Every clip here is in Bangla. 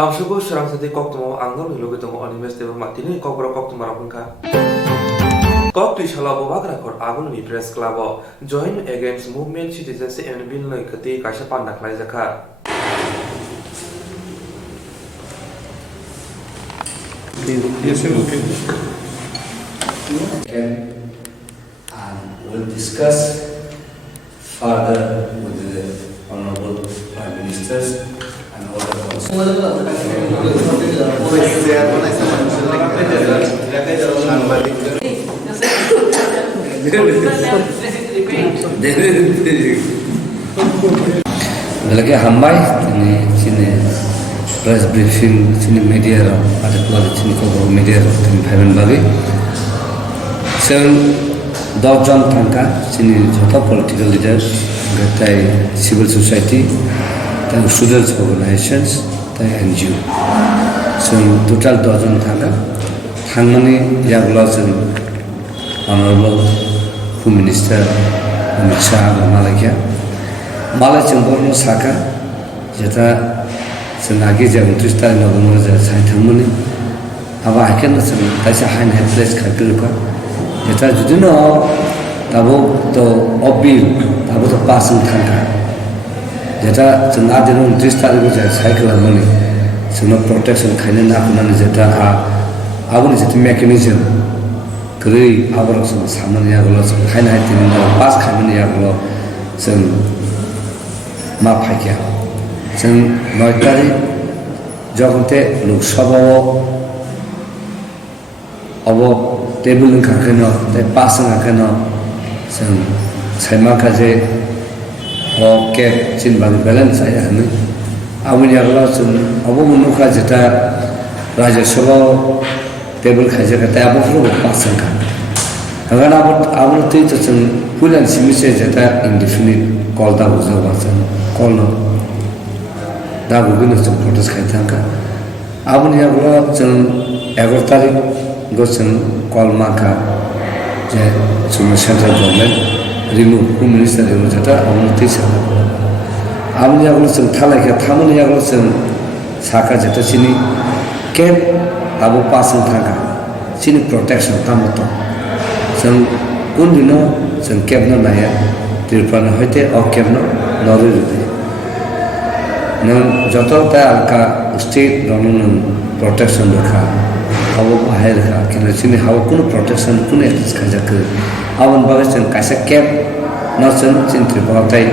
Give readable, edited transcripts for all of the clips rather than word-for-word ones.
Lamsuku Swrangchati Kokborok Koktwma Angor Logitongo Animes Deva Matini Kokborok Koktwma Rapunka. Koktwi Shalabo Bagrakor Agun Press Club join against movement citizens and Bill Kati Kashapan Naklaizakat. Yes, okay. And we'll discuss further with the Honorable Prime Ministers and other Lagi hambai sini press briefing sini media ada keluar sini kobrok media sini payment bagi. Sen dojan tangka sini jota political leaders, gatai civil society, dan students organizations, dan NGO. Sen total dojan tangka. Hangmani yang langsung Honorable Home Minister Amit Shah Malaysia. Malaysia borno saka jata senagi jam 30 November saya thamuni aba akan sen kaisa hain place khapiru ka jata judino tabo to obil tabo to passing thangka jata senagi jam 30 saya cycle amuni seno protection khaina na kunani jata abuni jati mechanism kri abar samani ya golo khaina hatin pass khamani ya golo sen ma phaikia sen noitari jogonte lok sabao abo table khakeno te pasanga keno sen saima kaje o ke chin bang balance aya hani awuni agla sen abo munuka jeta raja sabao table khaje kata abo fro pasanga agar abo te sen pulan simise jeta indefinite call da uzo wasan call no da gugin sen protest khaitanga abun ya gula sen 11 tarik go sen call maka je sum central government remove home minister remove jata abun tisa abun ya gula sen thala kya thamun ya gula sen saka jata sini camp abu pasang thanga sini protection kamoto sen kundino sen camp no naya tirpana hoite okemno nori non joto ta alka state government protection rakha abo bahai rakha kena sini hawa kuno protection kuno etis khaja ke awan bagasen kaisa cap nasen chin tirpana tai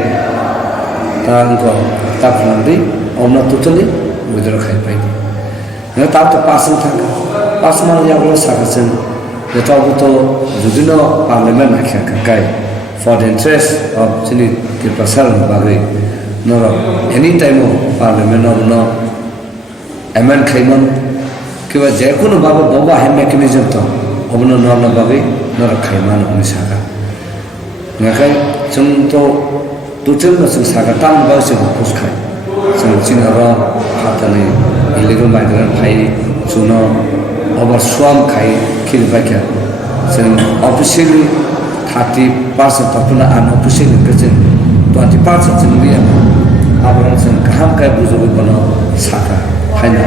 ta ko ta flandi omna totally withdraw khai pai na ta to pasang thanga pasman ya glo sakasen jeta to judino parliament akha kai for the interest of sini the pasal bagi no anytime of parliament no amend khaiman kiwa jekuno baba boba he mechanism to obno no bagi no khaiman unisaka ngakai chung to tuchel no saka tam ba se pus khai chung chinara hatani illegal migrant khai suno over swam khai khil bakya chung officially 30% apuna unofficial present 20% sendiri abang sen kaham kai buzugi kono saka haina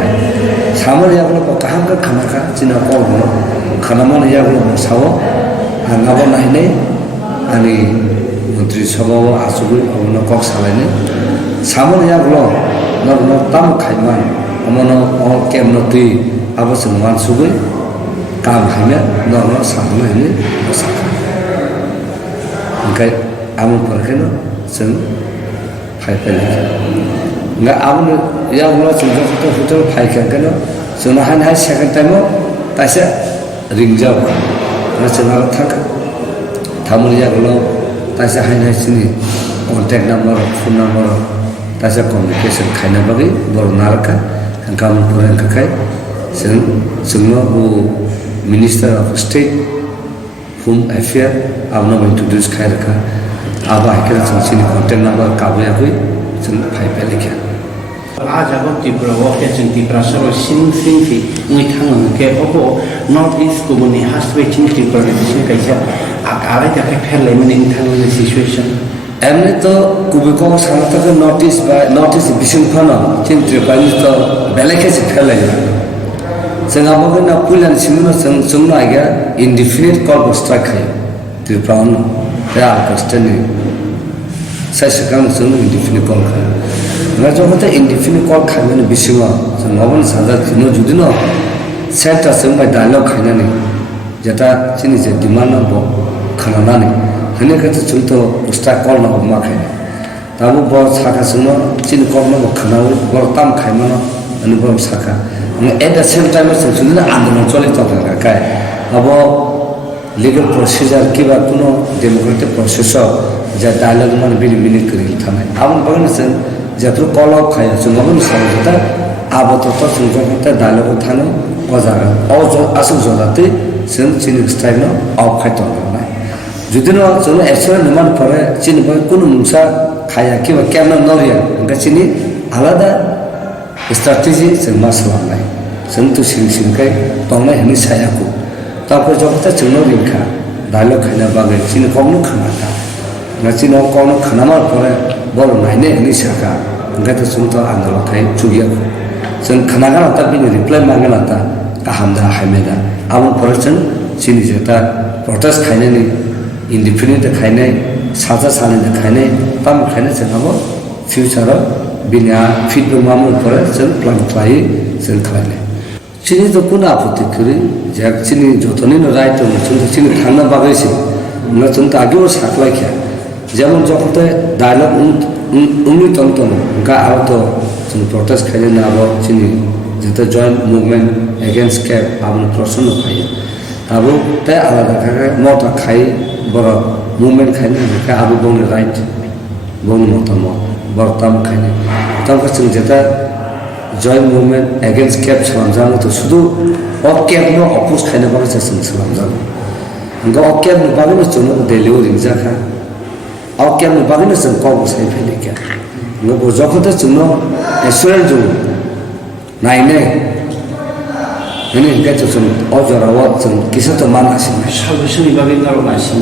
samar ya kono kaham ka khamaka cina ko kono khanamana ya kono sawo ngabo nahine ani mantri sawo asugi ono kok salaine samar ya kono no tam khaiman amono o kemnoti abasen wan sugi kam haina no samar ini saka kai amun perkeno sen phaipai nga amun ya mula chungja foto phaikan keno sona han hai second time taisa ringjau na chana thak thamul ya gulo taisa han hai sini contact number phone number taisa communication khaina bagi bornarka kam puran kai sen sungno bu minister of state Home Affairs abna introduce khairaka aba hakira sini contact number kabya hui sun phaipai likha आज अब त्रिपुरा वके जों त्रिपुरा सर सिं फि मै थांनो के अबो नॉर्थ ईस्ट को बने हासबे चिन त्रिपुरा दिस कैसा आराय तक फेरले माने थांनो सिचुएशन এমনি তো কুবিক সাধারণত নর্থ ইস্ট বিশৃঙ্খলা কিন্তু তো বেলেগেছে ফেলে जों आबोगोना पुलान सिमुनो जोंनो आइगा इनडिफिनिट कल स्ट्राइक खायो त्रिपुरानो बे आगस्टनि साइसकां जों इनडिफिनिट कल खायो ना जबते इनडिफिनिट कल खायनो बिसिङा जों माबन साजा जों जुदिनो सेन्टार जों बाय डायलग खायनानै जेटा जोंनि जे डिमान्ड नांगौ खालामनानै होनो खाथि जों तो स्ट्राइक कल नांगौ मा खायनो दाबो बर साखा जोंनो चिन कल नांगौ खानाव बर ताम खायमानो अनि बर साखा at the same time जों सुनना आंदोलन चलित थाखाय अब लीगल प्रोसीजर किबा कुनो डेमोक्रेटिक प्रोसेस जा डायलॉग मन बिल मिनिट करि थानाय आबन बगन जों जेफ्र कल अफ खायो जों माबन सावता आबो तो जों जखता डायलॉग थानो अजारा अ आसु जलाते जों चिन स्ट्राइक न अफ खायतो नाय जुदिनो जों एक्चुअल निमान परे चिन बय कुनो मुसा खाया किबा केमन नरिया गचिनि आलादा स्ट्रेटेजी जों मा खालामनाय जों तो सिंखाय बावनाय हनि सायाखौ तापर जखता जोंनो रिंखा डायलॉग खायना बागै चिन कमनो खानाता ना चिन कमनो खानामा परे बर नायने हनि साका गत सुनतो आंदोलन थाय चुगियाखौ जों खानागा ता बिनि रिप्लाइ मांगना ता काहामदा हायमेदा आबो परे जों चिनि जेता प्रोटेस्ट खायनानि इन्डिपेन्डेन्ट खायनाय साजा सानै खायनाय ताम खायनाय जोंहाबो फिउचाराव बिना फिडबेक मामु परे जों प्लान खालायो जों खालायनाय चिनि तो कुन आपत्ति करी जे चिनि जतनि न राइट दं जों चिनि थांना बागैसे न जों आगेও साखलायखा जेमन जखते डायलॉग उननि तंतन गा आउट जों प्रोटेस्ट खायनो नाबो चिनि जेता जॉइंट मूवमेंट अगेंस्ट कैप आबन प्रश्न खायो आबो ते आलादा खाय मता खाय बर मूवमेंट खायनो का आबो बंनि राइट बंनि मतामत बर्ताम खायनो तब जों जेता जॉइंट मूवमेंट अगेंस्ट कैप खालामजानो तो शुद्ध अकेबनो अपोज खायनो बागै जों खालामजानो अंगा अकेबनो बागैनो जों डेलिव रिंजाखा अकेबनो बागैनो जों कब साइ फैलिका नो जखते जों एसुरेल जों नायने हने गतो जों अजराव जों किसा तो मानासिन साबसिनि बागै नारो नासिन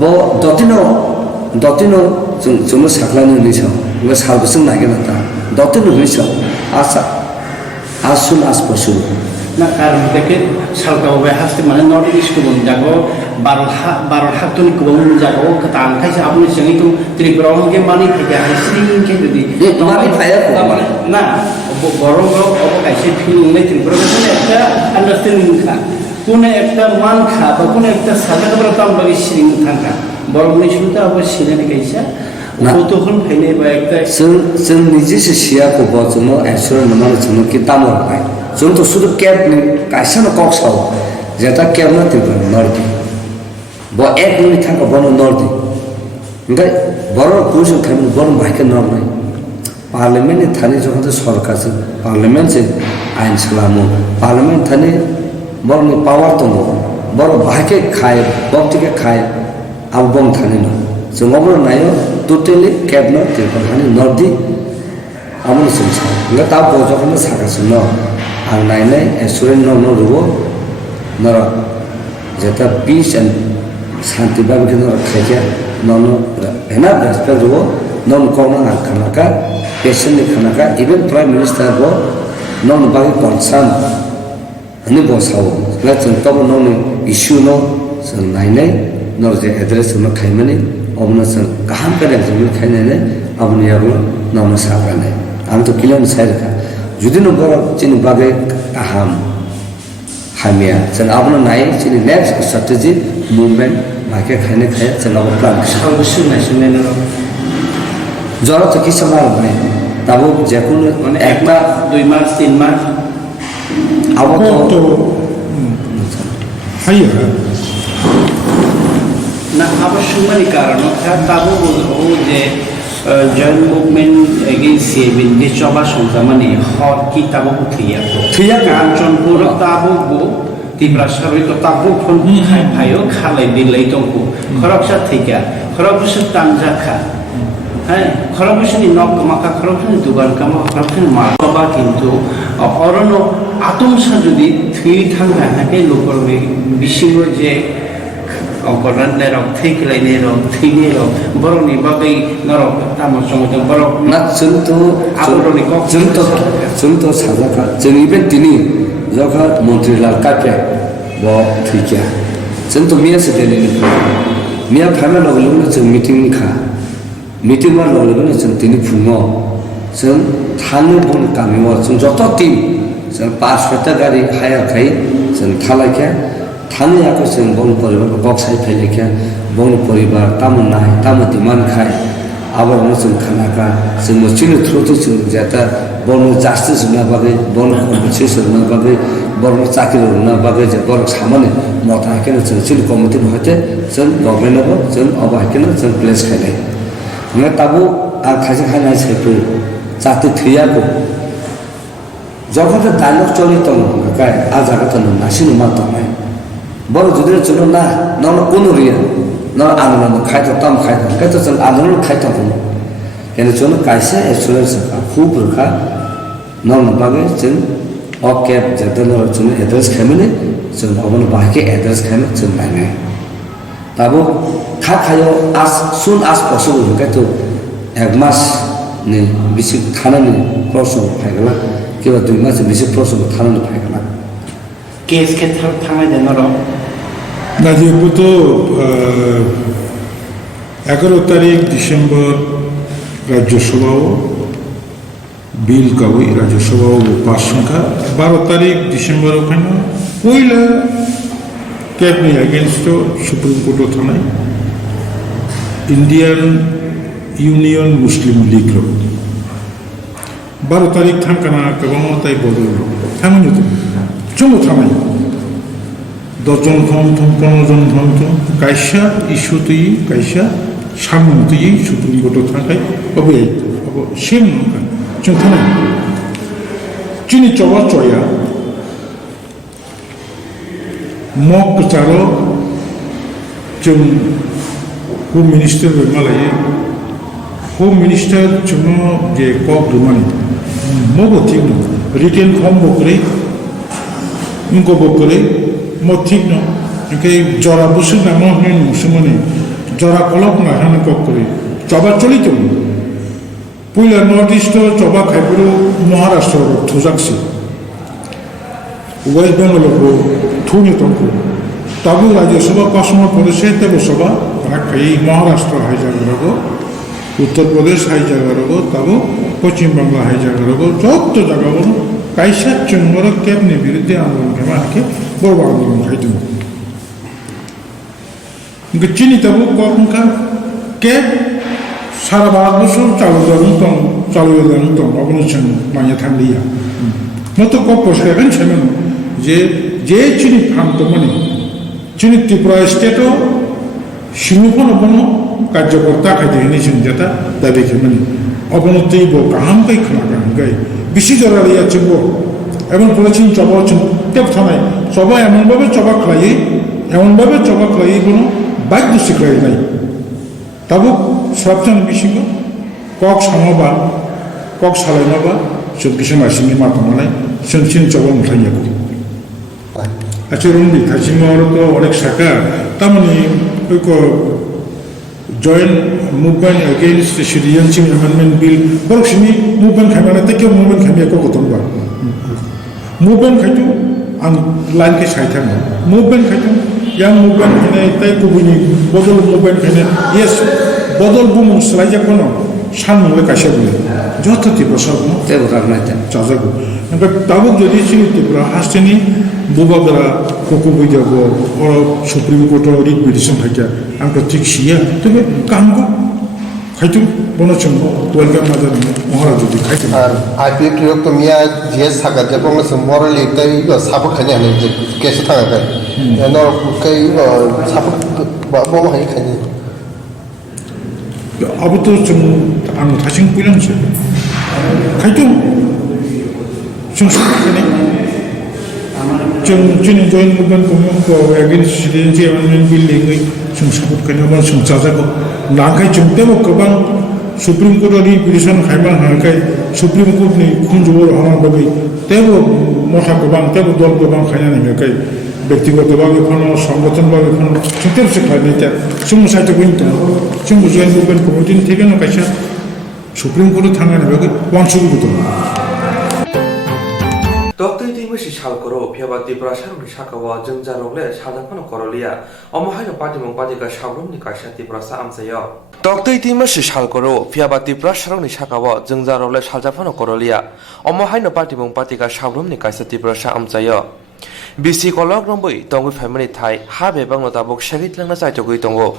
बो दतिनो जों साखलानो निसाव नो साबसिन नागिरना दतिनो निसाव as soon as possible ना कारण देखे सालकाव बे हास्ते माने नॉर्थ ईस्ट को जागो बारल हातनि को जागो कतान खायसे आपनि सिंगि तो त्रिपुरा के मानि फैया हासिं के दि मानि फाया ना बरंग अब खायसे फिल नै त्रिपुरा के একটা अंडरस्टैंडिंग खा कोने একটা मान खा बा कोने একটা साजा खबर ताम बगि सिरिं थांखा बरंगनि सुता अब सिने कैसा कतखन फैनाय बा একটা जों निजेसे सियाखौ बजनो एसुर नमान जों कि तामर पाय जों तो शुद्ध कैप नि कायसन कक्साव जेता कैप न तिबन नर्दी ब एक मिनिट थाका बन नर्दी ओंखाय बर कुजु खाम बर भाइके नर्नाय पार्लियामेन्ट नि थानि जखते सरकार से पार्लियामेन्ट से आइन सलामो पार्लियामेन्ट थानि बरनि पावर दङ बर भाइके खाय बक्तिके खाय अब बं थानि न जों अबर नायो टोटली कैप न तिबन नर्दी आमन संसार ला ता बजखन सागासिन आं नायनाय एसुरेन न रुबो नर जेता पीस एंड शांति बाबके नर खायया न हेना रेस्पेक्ट रुबो नन कोना खानाका पेशेंट खानाका इवन प्राइम मिनिस्टर बो नन बागै कनसार्न हनि बसाव ला जों तब नन इश्यू न जों नायनाय नर जे एड्रेस न खायमानि अबन जों गाहाम करे जों खायनाय अबनियाबो नन सागानाय आं तो किलन साइरखा जुदि न बर चिनि बागै गाहाम हामिया जों आबनो नाय चिनि नेक्स्ट स्ट्रेटेजी मूवमेंट माके खायने खाया जों अब प्लान साबसिन नासिन न जरा तो कि समार नाय ताबो जेकुनो माने एक मास 2 मास 3 मास अब तो हायो ना आवश्यकमानि कारण था ताबो हो जे जॉइंट मूवमेंट अगेंस्ट सेविन नि चबा संजामानि हर कि ताबो थैया कांचनपुर ताबो बो तिब्रा सरै तो ताबो फन फायो खालाय दिलै दंखो खरबसा थैया खरबसा तांजाखा है खरबसनि नक माका खरबसनि दुगान कामा खरबसनि माबा किन्तु अरन आतमसा जुदि थै थांगा हाके लोकर बिसिङो जे Kokoran rok thiklai ne rok thini rok borok ni bagai narok tamo somodong borok na aboroni kok junto sajaka jeng even tini jaka mantri lal kape bo thikya junto mia se deni mia phana loglo jeng meeting kha meeting ma loglo jeng tini phungo jeng thanu bon kamiwa jeng joto team jeng pas hota gari haya khai jeng thalakya thanu yako jeng bon poribar box sai phelekya bon poribar tamon nai tamon diman khai আবার নতুন খানাকা जों চিনি থ্রুতে जों যেটা বড় জাস্টিস না পাবে বড় কম্পিটিশন না পাবে বড় চাকরি না পাবে যে বড় সামনে মতা কেন जों চিনি কমিটি হতে जों গভর্নমেন্টও जों অবাকেন जों প্লেস খাইলে আমরা তাবো আর খাইছে খাইনা সেপে চাকরি থিয়াকো যখন ডায়লগ চলি তো গায় আজাগা তো নাসিনো মাতো নাই বড় যদি চলো না না কোনো রিয়া না আন্দোলন খাইতো তাম খাইতো কেতো जों আন্দোলন খাইতো কেন जों কাইছে এক্সেলেন্স খুব রখা নন বাগে जों অকেপ যেতন जों এড্রেস খাইমনে जों অবন বাকি এড্রেস খাইমে जों নাইনে তাবো খাখায়ো আস সুন আস পসিবল কেতো এক মাস নে বেশি থানানি প্রশ্ন ফাইগলা কিবা 2 মাস বেশি প্রশ্ন থানানি ফাইগলা কেস কে থামাই দেন রক না যেহেতু 11 তারিখ ডিসেম্বর রাজ্যসভাও বিল কাবুই রাজ্যসভাও পাস সংখ্যা 12 তারিখ ডিসেম্বর ওখানে পয়লা ক্যাবনি এগেনস্ট সুপ্রিম কোর্ট থানায় ইন্ডিয়ান ইউনিয়ন মুসলিম লীগ 12 তারিখ থাকানা গোबां তাই বদল থামানো তো চলো থামাই 10 জন থম 15 জন থম কাইসা ইস্যু তুই কাইসা সামনে তুই সুপ্রিম কোর্ট থাকায় অবে সেম নকা जों থানায় চিনি চবা চয়া মক চারো जों হোম মিনিস্টার মালাই হোম মিনিস্টার जों যে Koktwma মগো ঠিক ন রিটেন ফর্ম বকরে ইনকো বকরে মো ঠিক ন একে জরা বসে না মনে সুমনে জরা কলক না হানে কক করে চবা চলি তো পয়লা নর্থ ইস্ট চবা খাইপুর মহারাষ্ট্র থুজাকসি ওয়েস্ট বেঙ্গল থুনি তঙ্কু তাবু রাজ্যসভা পাসমা করেছে তেবো সভা এই মহারাষ্ট্র হাই জায়গা উত্তরপ্রদেশ হাই জায়গা তাবো পশ্চিম বাংলা হাই জায়গা যত জায়গা বলো কাইসা চুম্বর ক্যাবনি বিরুদ্ধে আন্দোলন খেমা আজকে বড় আন্দোলন খাইতো চিনি তাবো কখনকার ক্যাব সারা ভারতবর্ষ চালু দাঁড়ানো তো অবনশন মাইয়া থাকলিয়া মতো কক পয়সা সেমেন যে চিনি ফান্ত মানে চিনি ত্রিপুরা স্টেটও সিংহন অবন কার্যকর্তা খাইতে এনেছেন যেটা দাবি খেমানি অবনতি কাহাম গাই খানা কাহাম গাই বেশি জরালিয়া চিনব এবং বলেছেন চবা তেপ থানায় চবা এমনভাবে চবা খাইয়ে কোনো বাদ্য শিখাই নাই তাবো সবজন বেশি কক সামাবা কক সালাইমাবা চব্বিশে মাসিনি মাতামালাই চিন চবা মুঠাইয়া করি আচ্ছা রুন্দি থাইসিমার তো অনেক শাখা তার মানে ওই joint movement against citizenship amendment bill বরং সিমি মুভমেন্ট খাইমানাতে কেউ মুভমেন্ট খাইমিয়া কতনবা মুভমেন্ট খাইতো आं लाइनके साइथाङो मुभमेन्ट खायनो यां मुभमेन्ट खायनो ताइ गुबुननि बदल मुभमेन्ट खायनो येस बदल बुमु स्लाइजाखौनो सानमुले कासे बुले যত তীব্র সর্বন তেবো রাখনাইতে চাজাগো ओमफ्राय दाबो जुदि सिनि তীব্র हास्टेनि बुबागरा कोको बयजागो और सुप्रीम कोर्ट रिट पिटिशन थाकिया आंथ ठीक सिया तबे कामगो खायतो बनोचन वेलकाम मादर महाराज जुदि खायतो আর আইপিএ কিরক তো মিয়া জিএস থাকা যে বংশ মরালি তাই সাপোর্ট খাইনি আনে যে কেসে থাকা এনো কই সাপোর্ট বাবা হাই খাইনি 아부터 좀 안 다신 꾸련지 가이도 좀 속하네 좀 진이 join movement 보면 그 against citizenship amendment billing의 좀 사법가냐 뭐 좀 자자고 나가이 좀 때문에 그방 수프림 코르리 비리선 가이만 하니까 수프림 코르니 군주로 하는 법이 때고 못하 그방 때고 돌 그방 가냐는 게 ব্যক্তিগতভাবে কোনো সংগঠনভাবে কোনো সতেরোশো খাইতে সমস্যাটা কিন্তু जों जयेन मुभमेन्ट कमिटिनि थेकेनो खायसे सुप्रिम कोर्ट थांनानै बेखौ वानसुबो दं Doctor Timothy Shalkoro, Piaba Dibrashan, Shakawa, Junjarole, Shadapano Corolia, Omohino Patimon Padika Shabrum, Nikasha Dibrasa Amsayo. Doctor Timothy Shalkoro, Piaba Dibrashan, Shakawa, Junjarole, Shadapano Corolia, Omohino Patimon Patika Shabrum, Nikasha Dibrasa Amsayo. BC Colog Rombui, Tongu family Thai, Habe Bangotabok, Shavit Langa Saitogui Tongo.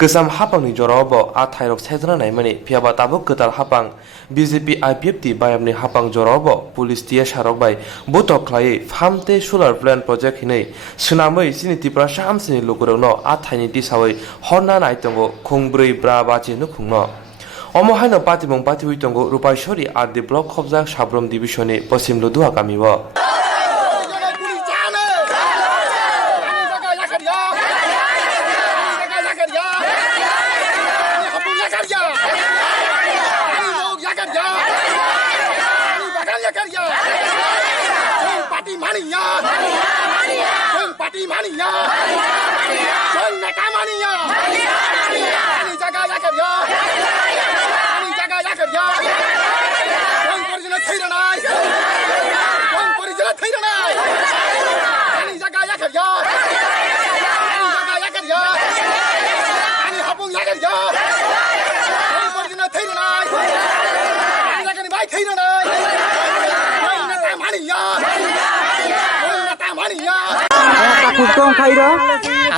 Kesam hapang ni jorobo athairok sedra nai mani phiaba tabuk ketal hapang BJP IPF ti bayam ni hapang jorobo police tia sharok bai botok khlai famte solar plant project hinai sunamoi sini tipra samsini lokurno athaini ti sawai horna nai tongo khungbrui bra bachi nu khungno omo haino patibong pati hui tongo rupaishori ar de block khobja sabrom divisioni pasim lodu akamibo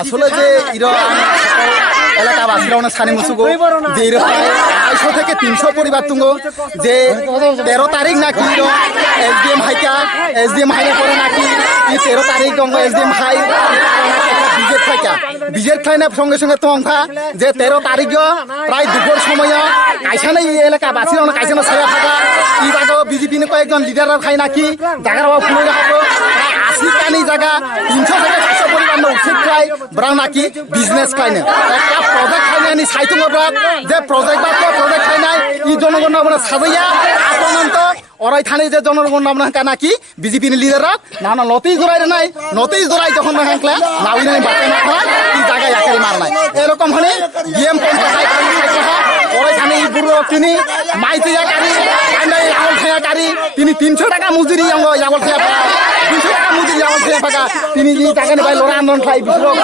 আসলে যে এলাকাবাসীরা সানি মুসুগো যে 250 থেকে 300 পরিবার তুঙ্গো যে 13 তারিখ নাকি এসডিএম হাইকা এসডিএম হাইলে পরে নাকি 13 তারিখ এসডিএম হাই বিজের খাইনা সঙ্গে সঙ্গে তোমা যে 13 তারিখ প্রায় দুপুর সময় কাইসানে এই এলাকাবাসীরা কাইসানে ছায়া থাকা এই জায়গা বিজেপি কয়েকজন লিডার খাই নাকি জায়গার অভাব খুলে রাখবো 80 কানি জায়গা 300 থেকে 400 পরিবার উচিত খাই ব্রা নাকি বিজনেস খাইনে একটা প্রজেক্ট খাইনে নি সাইতুঙ্গ ব্রা যে প্রজেক্ট বা প্রজেক্ট খাইনাই এই জনগণ আমরা সাজাইয়া আপনন্ত ওরাই থানে যে জনগণ আমরা নাকি বিজেপি লিডাররা না নতি জোড়াই নাই নতি জোড়াই যখন না হাঁকলে নাউই নাই বাতে না খায় এই জায়গায় একাই মার নাই এরকম হলে ডিএম পঞ্চায়েত ওরাই থানে এই বুড়ো তিনি মাইতিয়া কারি আমল থায়া কারি তিনি 300 টাকা মজুরি আমল থায়া পায় 200 টাকা মজুরি আমল থায়া পাকা তিনি যে টাকা নিয়ে লড়া আন্দোলন খাই বিপ্লব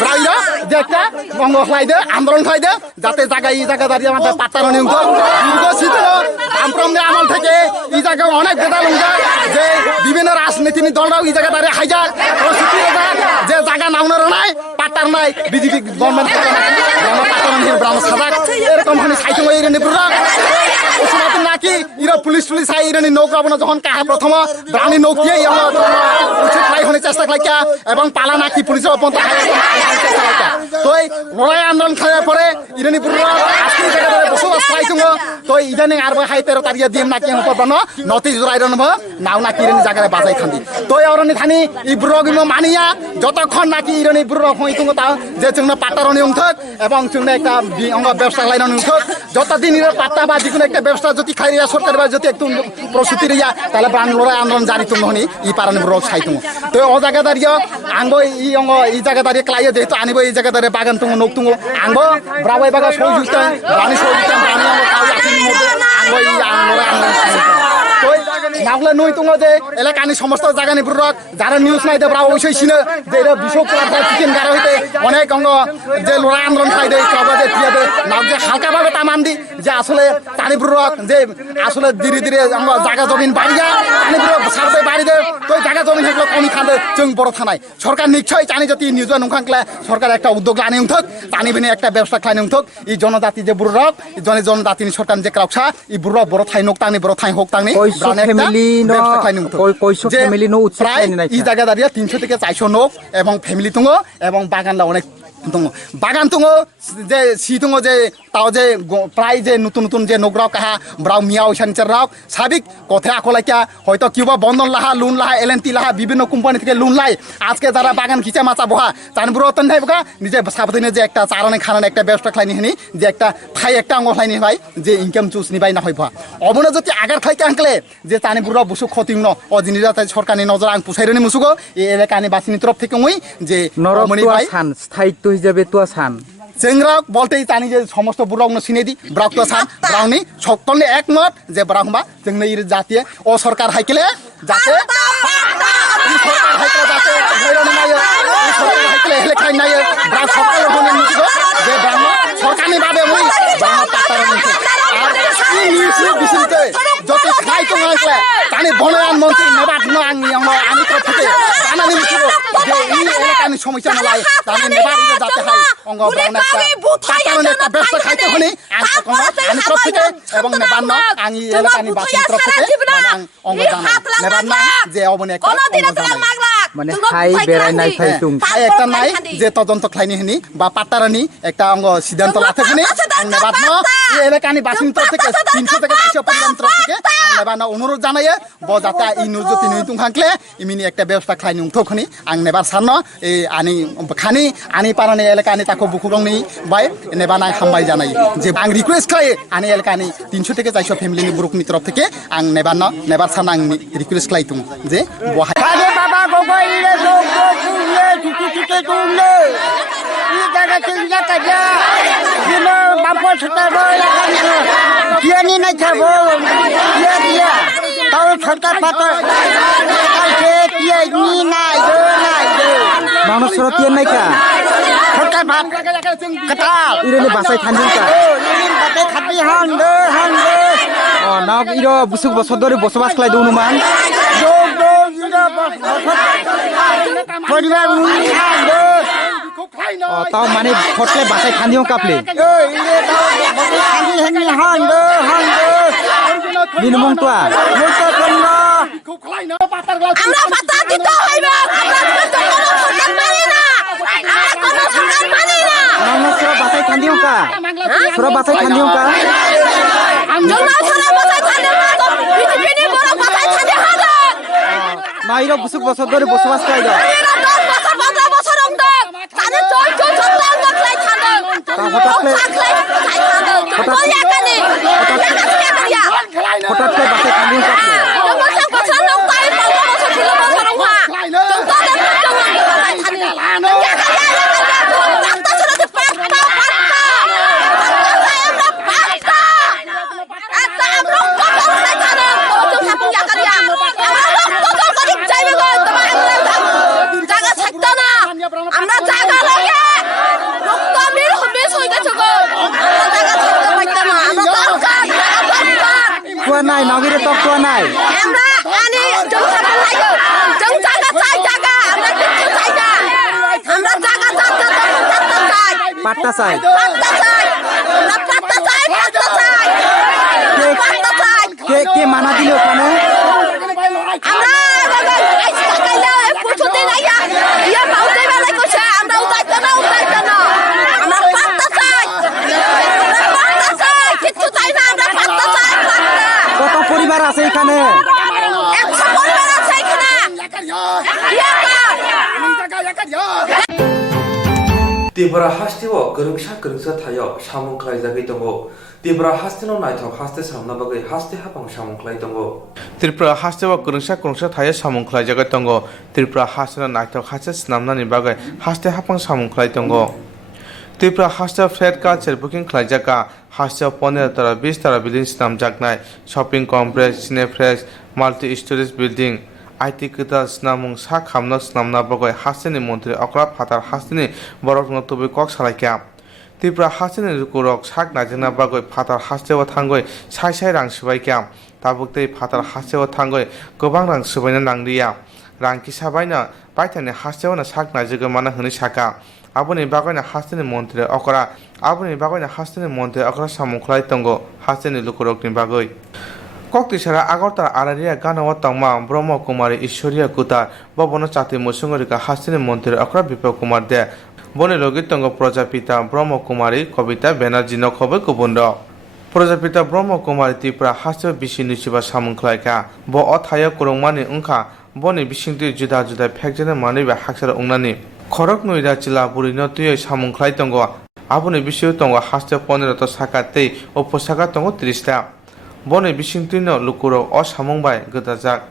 ব্রাইরা যে একটা বঙ্গ খাই দে আন্দোলন খাই দে যাতে জায়গা এই জায়গা দাঁড়িয়ে আমাদের পাত্তার নিয়ম দীর্ঘ শীত বামপ্রমদের আমল থেকে এই জায়গায় অনেক বেদা লুঙ্গা যে বিভিন্ন রাজনীতি দলরাও এই জায়গা দাঁড়িয়ে খাই যায় যে জায়গা নাওনার নাই পাত্তার নাই বিজেপি গভর্নমেন্ট ব্রাহ্মণ সাজাক এরকম খানি সাইতে নাকি ইরা পুলিশ টুলিশ আই ইরানি নৌকা বনা যখন কাহা প্রথম ব্রাহ্মণী নৌকিয়ে উচিত লাইখনে চেষ্টা খাইকা এবং পালা নাকি পুলিশের অপন্ত চেষ্টা খাইকা তো এই লড়াই আন্দোলন খাওয়ার পরে ইরানি পুরো আজকে জায়গায় বসবাস খাইছুঙ্গ তো ইদানিং আর হাই 13 তারিখে দিম নাকি হপন নতি জোড়াই রনব নাও নাকি ইরানি জায়গায় বাজাই খান্দি তো অরনি থানি ই বুড়ো মানিয়া যতক্ষণ নাকি ইরানি বুড়ো হইতুঙ্গ তা যে চুংনা পাতারনি উংথক এবং চুংনা একটা ব্যবসা লাইন উংথক যতদিন ইরা পাতা বা যে কোনো একটা ব্যবসা যদি খাইরিয়া সরকার বা যদি একটু প্রস্তুতি রিয়া তাহলে প্রাণ লড়াই আন্দোলন জারি তুম হনি ই পারানি বুড়ো খাইতুম তো ও জায়গা দাঁড়িয়ে আঙ্গ এই জায়গা দাঁড়িয়ে ক্লাইয়ে যেহেতু আনিব এই জায়গা দাঁড়িয়ে বাগান তুঙ্গ নক তুঙ্গ আঙ্গ ব্রাবাই বাগা সহযোগিতা রানী সহযোগিতা রানী আঙ্গ এই লড়াই আন্দোলন নাগলে নই তুঙ্গ যে এলাকানি সমস্ত জায়গানি বুড়ক যারা নিউজ নাই দে ব্রাও ওইসই সিনে যে এরা বিশোক চিকেন গাড়া হইতে অনেক অঙ্গ যে লড়াই আন্দোলন খাই দেয় সবাই পিয়াবে নাগ যে হালকা ভাবে তামান দি যে আসলে তানি বুড়ক যে আসলে ধীরে ধীরে আমরা জায়গা জমিন বাড়িয়া তানি বুড়ক সারবে বাড়ি দে তো জায়গা জমিন হলো কমি খাঁদে চং বড় থানায় সরকার নিশ্চয় চানি যদি নিউজ নুখাংকলে সরকার একটা উদ্যোগ লানি উঠক তানি বিনে একটা ব্যবসা খাইনি উঠক এই জনজাতি যে বুড়ক জনজাতি সরকার যে ক্রাউসা এই বুড়ক বড় থাই নোক তানি বড় থাই হোক তানি এই জায়গা দাঁড়িয়ে 300 থেকে 400 নোক এবং ফ্যামিলি তুঙ্গ এবং বাগানলা অনেক दङ बागान दङ जे सि दङ जे ताव जे प्राय जे नতুন নতুন যে নগ্রাও কাহা ব্রাউ মিয়াও সানিচার রাও সাবিক কথা আকলাইকা হয়তো কিবা বন্ধন লাহা লোন লাহা এলএনটি লাহা বিভিন্ন কোম্পানি থেকে লোন লাই আজকে যারা বাগান খিচা মাছা বহা চানবুর অতন থাইবকা নিজে সাবধানে যে একটা চারণে খানানে একটা ব্যবসা খাইনি হনি যে একটা ঠাই একটা অঙ্গ খাইনি ভাই যে ইনকাম চুজ নিবাই না হইবা অবনে যদি আগার খাইকে আঙ্কলে যে চানিবুর বুসু ক্ষতিং ন অজিনিরা তাই সরকারি নজর আং পুসাইরনি মুসুগো এই এলাকানি বাসিনি তরফ থেকে মুই যে নরমনি ভাই স্থায়িত্ব হিসাবে তো সান চেংরা বলতেই জানি যে সমস্ত বুড়াউনো সিনেদি ব্রাক তো সান ব্রাউনি সকলে একমত যে ব্রাহ্মা जोंनि জাতীয় ও সরকার হাইকেলে যাতে সরকার হাইকেলে যাতে হইরানি নাইও সরকার হাইকেলে হেলেখাই নাইও ব্রাক সকল হনে মুসো যে ব্রাহ্মা সরকারি ভাবে মুই ব্রাহ্মা পাতার মুসো আর এই নিউজ বিসিতে যত খাই তো নাইলে জানি বনায়ন মন্ত্রী নেবাদ ন আমি তো থেকে জানানি মুসো যে এই এলাকানি সমস্যা নলাই জানি নেবাদ যাতে হাই অঙ্গ ব্রাহ্মা পাতারনে একটা ব্যবসা খাইতে হনি আমি তরফ থেকে এবং নেবাদ ন আমি এলাকানি বাসিন তরফ থেকে অঙ্গ জানা নেবাদ না যে অবনে একটা মানে হাই বেড়াই নাই খাই তুম হাই একটা নাই যে তদন্ত খাইনি হনি বা পাতারানি একটা অঙ্গ সিদ্ধান্ত লাতে হনি নেবাদ ন এই এলাকানি বাসিন তরফ থেকে 300 থেকে 400 পরিবার তরফ থেকে নেবাদ না অনুরোধ জানায় ব যাতে এই নিউজ যদি নই তুম খাকলে ইমিনি একটা ব্যবস্থা খাইনি উঠখনি আং নেবাদ সান্ন এই আনি খানি আনি পারানি এলাকানি তাকো বুকুরংনি বাই নেবাদ না হামবাই জানাই যে আং রিকোয়েস্ট খাই আনি এলাকানি 300 থেকে 400 ফ্যামিলিনি বুরুকনি তরফ থেকে আং নেবাদ ন নেবাদ সান্ন আং রিকোয়েস্ট খাই তুম যে বহাই বাবা গোগো ইরে গোগো কুলে টুকি কুলে ই জায়গা চিন্তা কাজা দিন বাপো ছটা রয়া কাজ কিয়ানি নাই খাবো কিয়া তাও ছটা পাতা কাছে কিয়া নি নাই দে মানুষ রতিয়া নাই কা ছটা ভাত কাটাল ইরেনে বাসাই থান্দিন কা ইরিন বাতে খাবি হান দে ও না ইরো বুসুক বছর ধরে বসবাস খাই দউনো মান গোগো ইরা পরিবার মুই খান দে ও তাও মানে ফটলে বাসাই থান্দিও কাপলে ইরে তাও বাতে খাবি হেনি হান দে দিনমং তোয়া মুতা কন্না আমরা পাতা দিতে হইবে মানুষ সরা বাসাই থান্দিও কা সরা বাসাই থান্দিও কা না ইরো বুসুক বছর ধরে বসবাস খাই দা হঠাৎ করে বাসাই থান্দিও কাপলে আমরা জায়গা লাগে রক্ত বের হবে সইতে চগো আমরা জায়গা থাকতে পারতাম না আমরা দরকার কুয়া নাই নগরে তো কুয়া নাই আমরা আনি জংসাটা লাগো জংসাটা চাই জায়গা আমরা কিছু চাই না আমরা জায়গা চাই পাট্টা চাই পাত্তা চাই আমরা পাত্তা চাই কে মানা দিল ওখানে আমরা আইস টাকাইলা পুছতে নাইয়া ইয়া পাউতে বেলা কইছে আমরা উঠাইতে না আমরা পাত্তা চাই কিছু চাই না আমরা পাত্তা চাই কত পরিবার আছে এখানে 100 পরিবার আছে এখানে Tibra hastiwo gerungsa thayo samung khlai jagui tongo Tibra hastino naithok haste samna bagui haste hapang samung khlai tongo Tripura hastiwo gerungsa thayo samung khlai jagui tongo Tripura hastino naithok haste snamnani bagui haste hapang samung khlai tongo Tripura haste flat culture booking khlai jaga haste 15 tara 20 tara building snam jagnai shopping complex cineplex multi storage building IT kita snamung sa khamna snamna bagoi hasini mantri okra phatar hasini borok notobi kok salaikya Tripura hasini rukurok sak najina bagoi phatar hastewa thangoi sai rang subaikya tabuktei phatar hastewa thangoi gobang rang subaina nangriya rang ki sabaina paithani hastewa na sak najiga mana hini saka aboni bagoina hasini mantri okra samukhlai tongo hasini rukurok ni bagoi Koktisara Agorta Araria Ganawa Tangma Brahma Kumari Ishoriya Kutar Swrangchati Kokborok Koktwma Hasini Montir Akra Bipa Kumar de boni logi tongo Projapita Brahma Kumari Kobita Banerjee no khobe kubundo Projapita Brahma Kumari Tripura haste bisini chiba samungkhlaika bo othaya kurungmani ungkha boni bisingti juda juda phekjene mani ba haksara ungnani khorok noida chila burino tuye samungkhlai tongo aboni bisio tongo haste 15 to saka tei o posaka tongo 30 ta boni bisingti no lukuro o samungbai godajak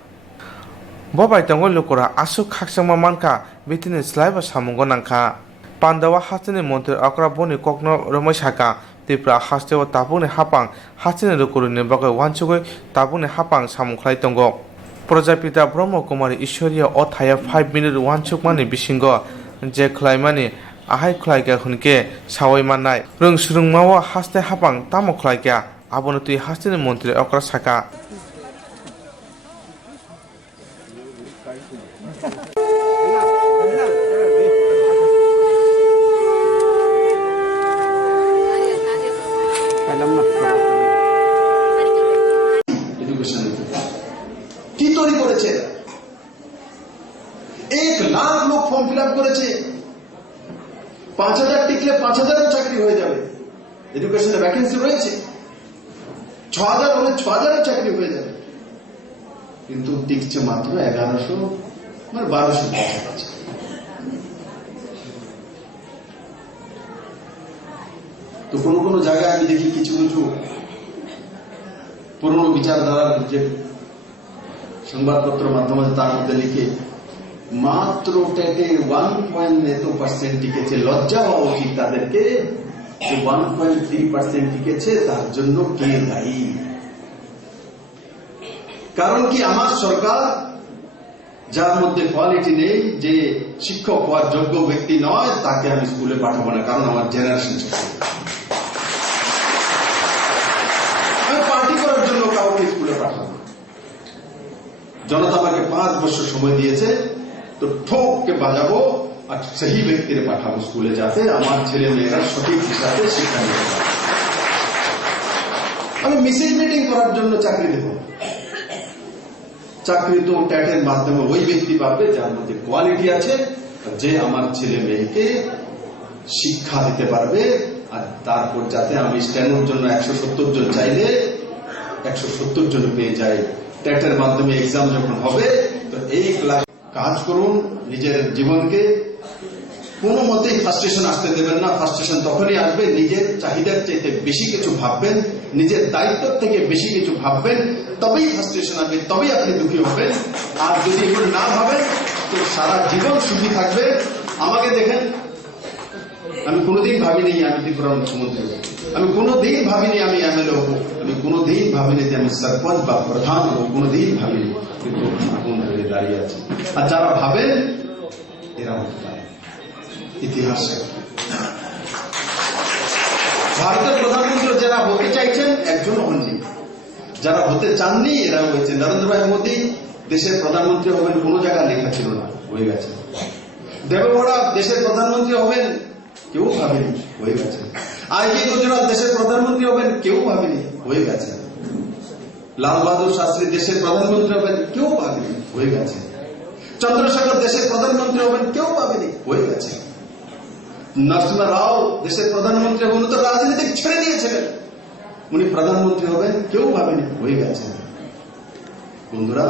bobai tongo lukura asuk khaksangma manka bitini slaiba samungo nangkha Pandawa hasteni montir akra boni kokno romai saka Tripura haste o tabuni hapang hasteni lukuru ni bagai wanchugoi tabuni hapang samungkhlai tongo Projapita Brahma Kumari Ishoriya o thaya 5 minute wanchukmani bisingo je khlaimani ahai khlaika hunke sawai manai rung surungmawa haste hapang tamo khlaika abono tui hasteni montir akra saka কি তৈরি করেছে 1 লাখ লোক ফর্ম ফিল আপ করেছে 5000 টিকলে 5000 চাকরি হয়ে যাবে এডুকেশনে ভ্যাকেন্সি রয়েছে 6000 হলে 6000 চাকরি হয়ে যাবে কিন্তু টিকছে মাত্র 1100 মানে 1200 আছে তো কোন জায়গায় আমি দেখি কিছু কিছু পুরনো বিচারধারার যে সংবাদপত্র মাধ্যমে তার মধ্যে লিখে মাত্র টেটে 1.8% টিকেছে লজ্জা হওয়া উচিত তাদেরকে যে 1.3% টিকেছে তার জন্য কে দায়ী কারণ কি আমার সরকার যার মধ্যে কোয়ালিটি নেই যে শিক্ষক হওয়ার যোগ্য ব্যক্তি নয় তাকে আমি স্কুলে পাঠাবো না কারণ আমার জেনারেশন আমি পার্টি করার জন্য কাউকে স্কুলে পাঠাবো জনতা আমাকে 5 বছর সময় দিয়েছে তো ঠোককে বাজাবো আর সেই ব্যক্তিরে পাঠাবো স্কুলে যাতে আমার ছেলে মেয়েরা সঠিক হিসাবে শিক্ষা নিতে পারে আমি মিসিং মিটিং করার জন্য চাকরি দেব চাকরি তো ট্যাটের মাধ্যমে ওই ব্যক্তি পাবে যার মধ্যে কোয়ালিটি আছে যে আমার ছেলে মেয়েকে শিক্ষা দিতে পারবে আর তারপর যাতে আমি স্ট্যানোর জন্য 170 জন চাইলে 170 জন পেয়ে যাই টেটের মাধ্যমে এক্সাম যখন হবে তো এই ক্লাস কাজ করুন নিজের জীবনকে কোনো মতেই ফ্রাস্ট্রেশন আসতে দেবেন না ফ্রাস্ট্রেশন তখনই আসবে নিজের চাহিদার চাইতে বেশি কিছু ভাববেন নিজের দায়িত্ব থেকে বেশি কিছু ভাববেন তবেই ফ্রাস্ট্রেশন আসবে তবেই আপনি দুঃখী হবেন আর যদি এগুলো না ভাবেন তো সারা জীবন সুখী থাকবে আমাকে দেখেন আমি কোনোদিন ভাবিনি আমি ত্রিপুরার মুখ্যমন্ত্রী হব আমি কোনোদিন ভাবিনি আমি এমএলএ হব আমি কোনোদিন ভাবিনি যে আমি সরপঞ্চ বা প্রধান হব কোনোদিন ভাবিনি কিন্তু এখন হয়ে দাঁড়িয়ে আছে আর যারা ভাবেন এরা হতে পারে ইতিহাস ভারতের প্রধানমন্ত্রী যারা হতে চাইছেন একজন হননি যারা হতে চাননি এরা হয়েছে নরেন্দ্র ভাই মোদী দেশের প্রধানমন্ত্রী হবেন কোনো জায়গায় লেখা ছিল না হয়ে গেছে দেবেগৌড়া দেশের প্রধানমন্ত্রী হবেন কেউ ভাবেনি হয়ে গেছে আইকে গুজরাট দেশের প্রধানমন্ত্রী হবেন কেউ ভাবেনি হয়ে গেছে লাল বাহাদুর শাস্ত্রী দেশের প্রধানমন্ত্রী হবেন কেউ ভাবেনি হয়ে গেছে চন্দ্রশেখর দেশের প্রধানমন্ত্রী হবেন কেউ ভাবেনি হয়ে গেছে নরসিংহ রাও দেশের প্রধানমন্ত্রী হবেন তো রাজনীতি ছেড়ে দিয়েছিলেন উনি প্রধানমন্ত্রী হবেন কেউ ভাবেনি হয়ে গেছে বন্ধুরা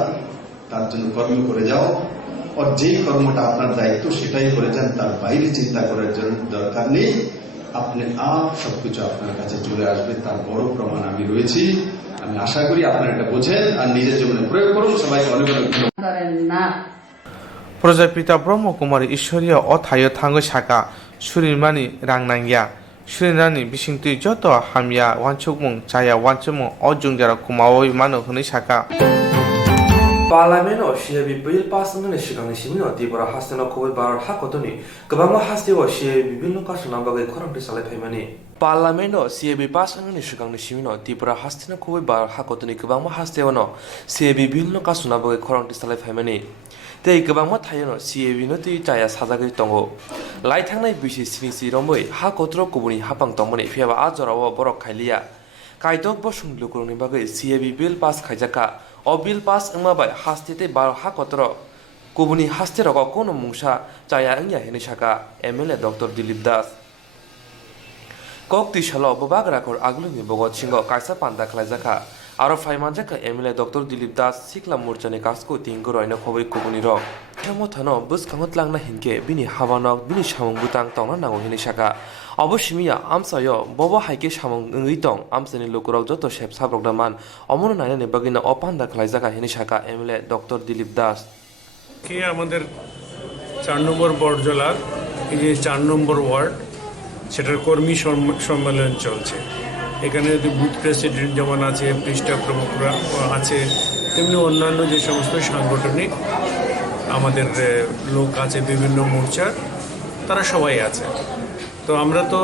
তার জন্য কর্ম করে যাও আর যেই কর্মটা আপনার দায়িত্ব সেটাই করে যান তার বাইরে চিন্তা করার জন্য দরকার নেই আপনি সবকিছু আপনার কাছে চলে আসবে তার বড় প্রমাণ আমি রয়েছি আমি আশা করি আপনারা এটা বোঝেন আর নিজের জীবনে প্রয়োগ করুন সবাইকে অনেক অনেক ধন্যবাদ Projapita Brahma Kumari Ishoriya o thaya thango saka surimani rangnangya surinani bisingtui joto hamya wanchukmung chaya wanchumung o jungjara kumawoi mano huni saka Parliament o shiabi bill pass ngani shikangni simino Tripura hasteno khoboi barar hakotoni kabangma haste o shiabi bill no kasuna bagai khorangti salai phaimani Parliament o shiabi pass ngani shikangni simino Tripura hasteno khoboi barar hakotoni kabangma haste ono shiabi bill no kasuna bagai khorangti salai phaimani tei kabangma thayano shiabi no tui chaya sajagoi tongo lai thangnai bisi sinisi romoi hakotro kubuni hapang tongmani phiaba ajorao borok khailia kaidok bosung lukurni bagai shiabi bill pass khaijaka o bill pass ngmabai hastete bar hakotro kubuni haste rok kono mungsa chaya angya hini saka MLA Dr. Dilip Das Koktwi salo bobak rakhor agluni bogot singo kaisa panda khlaijaka aro faimanjaka MLA Dr. Dilip Das sikla morchani kasko tingko roina khoboi kubuni rok themo thano buskangot langna hinke bini habanok bini samung butang tongna nango hini saka অবশ্যমিয়া আমসায় বব হাইকে সামং ইতং আমসানি লোকরক যত শেপ সাবরকদামান অমন নাইনে বাগিনা অপান্দা খাইজাকা হিনি শাখা MLA ডক্টর দিলীপ দাস কে আমাদের 4 নম্বর বড়জলার এই যে 4 নম্বর ওয়ার্ড সেটার কর্মী সম্মেলন চলছে এখানে বুথ প্রেসিডেন্ট যেমন আছে পৃষ্ঠা প্রমুখরা আছে তেমনি অন্যান্য যে সমস্ত সাংগঠনিক আমাদের লোক আছে বিভিন্ন মোর্চার তারা সবাই আছে তো আমরা তো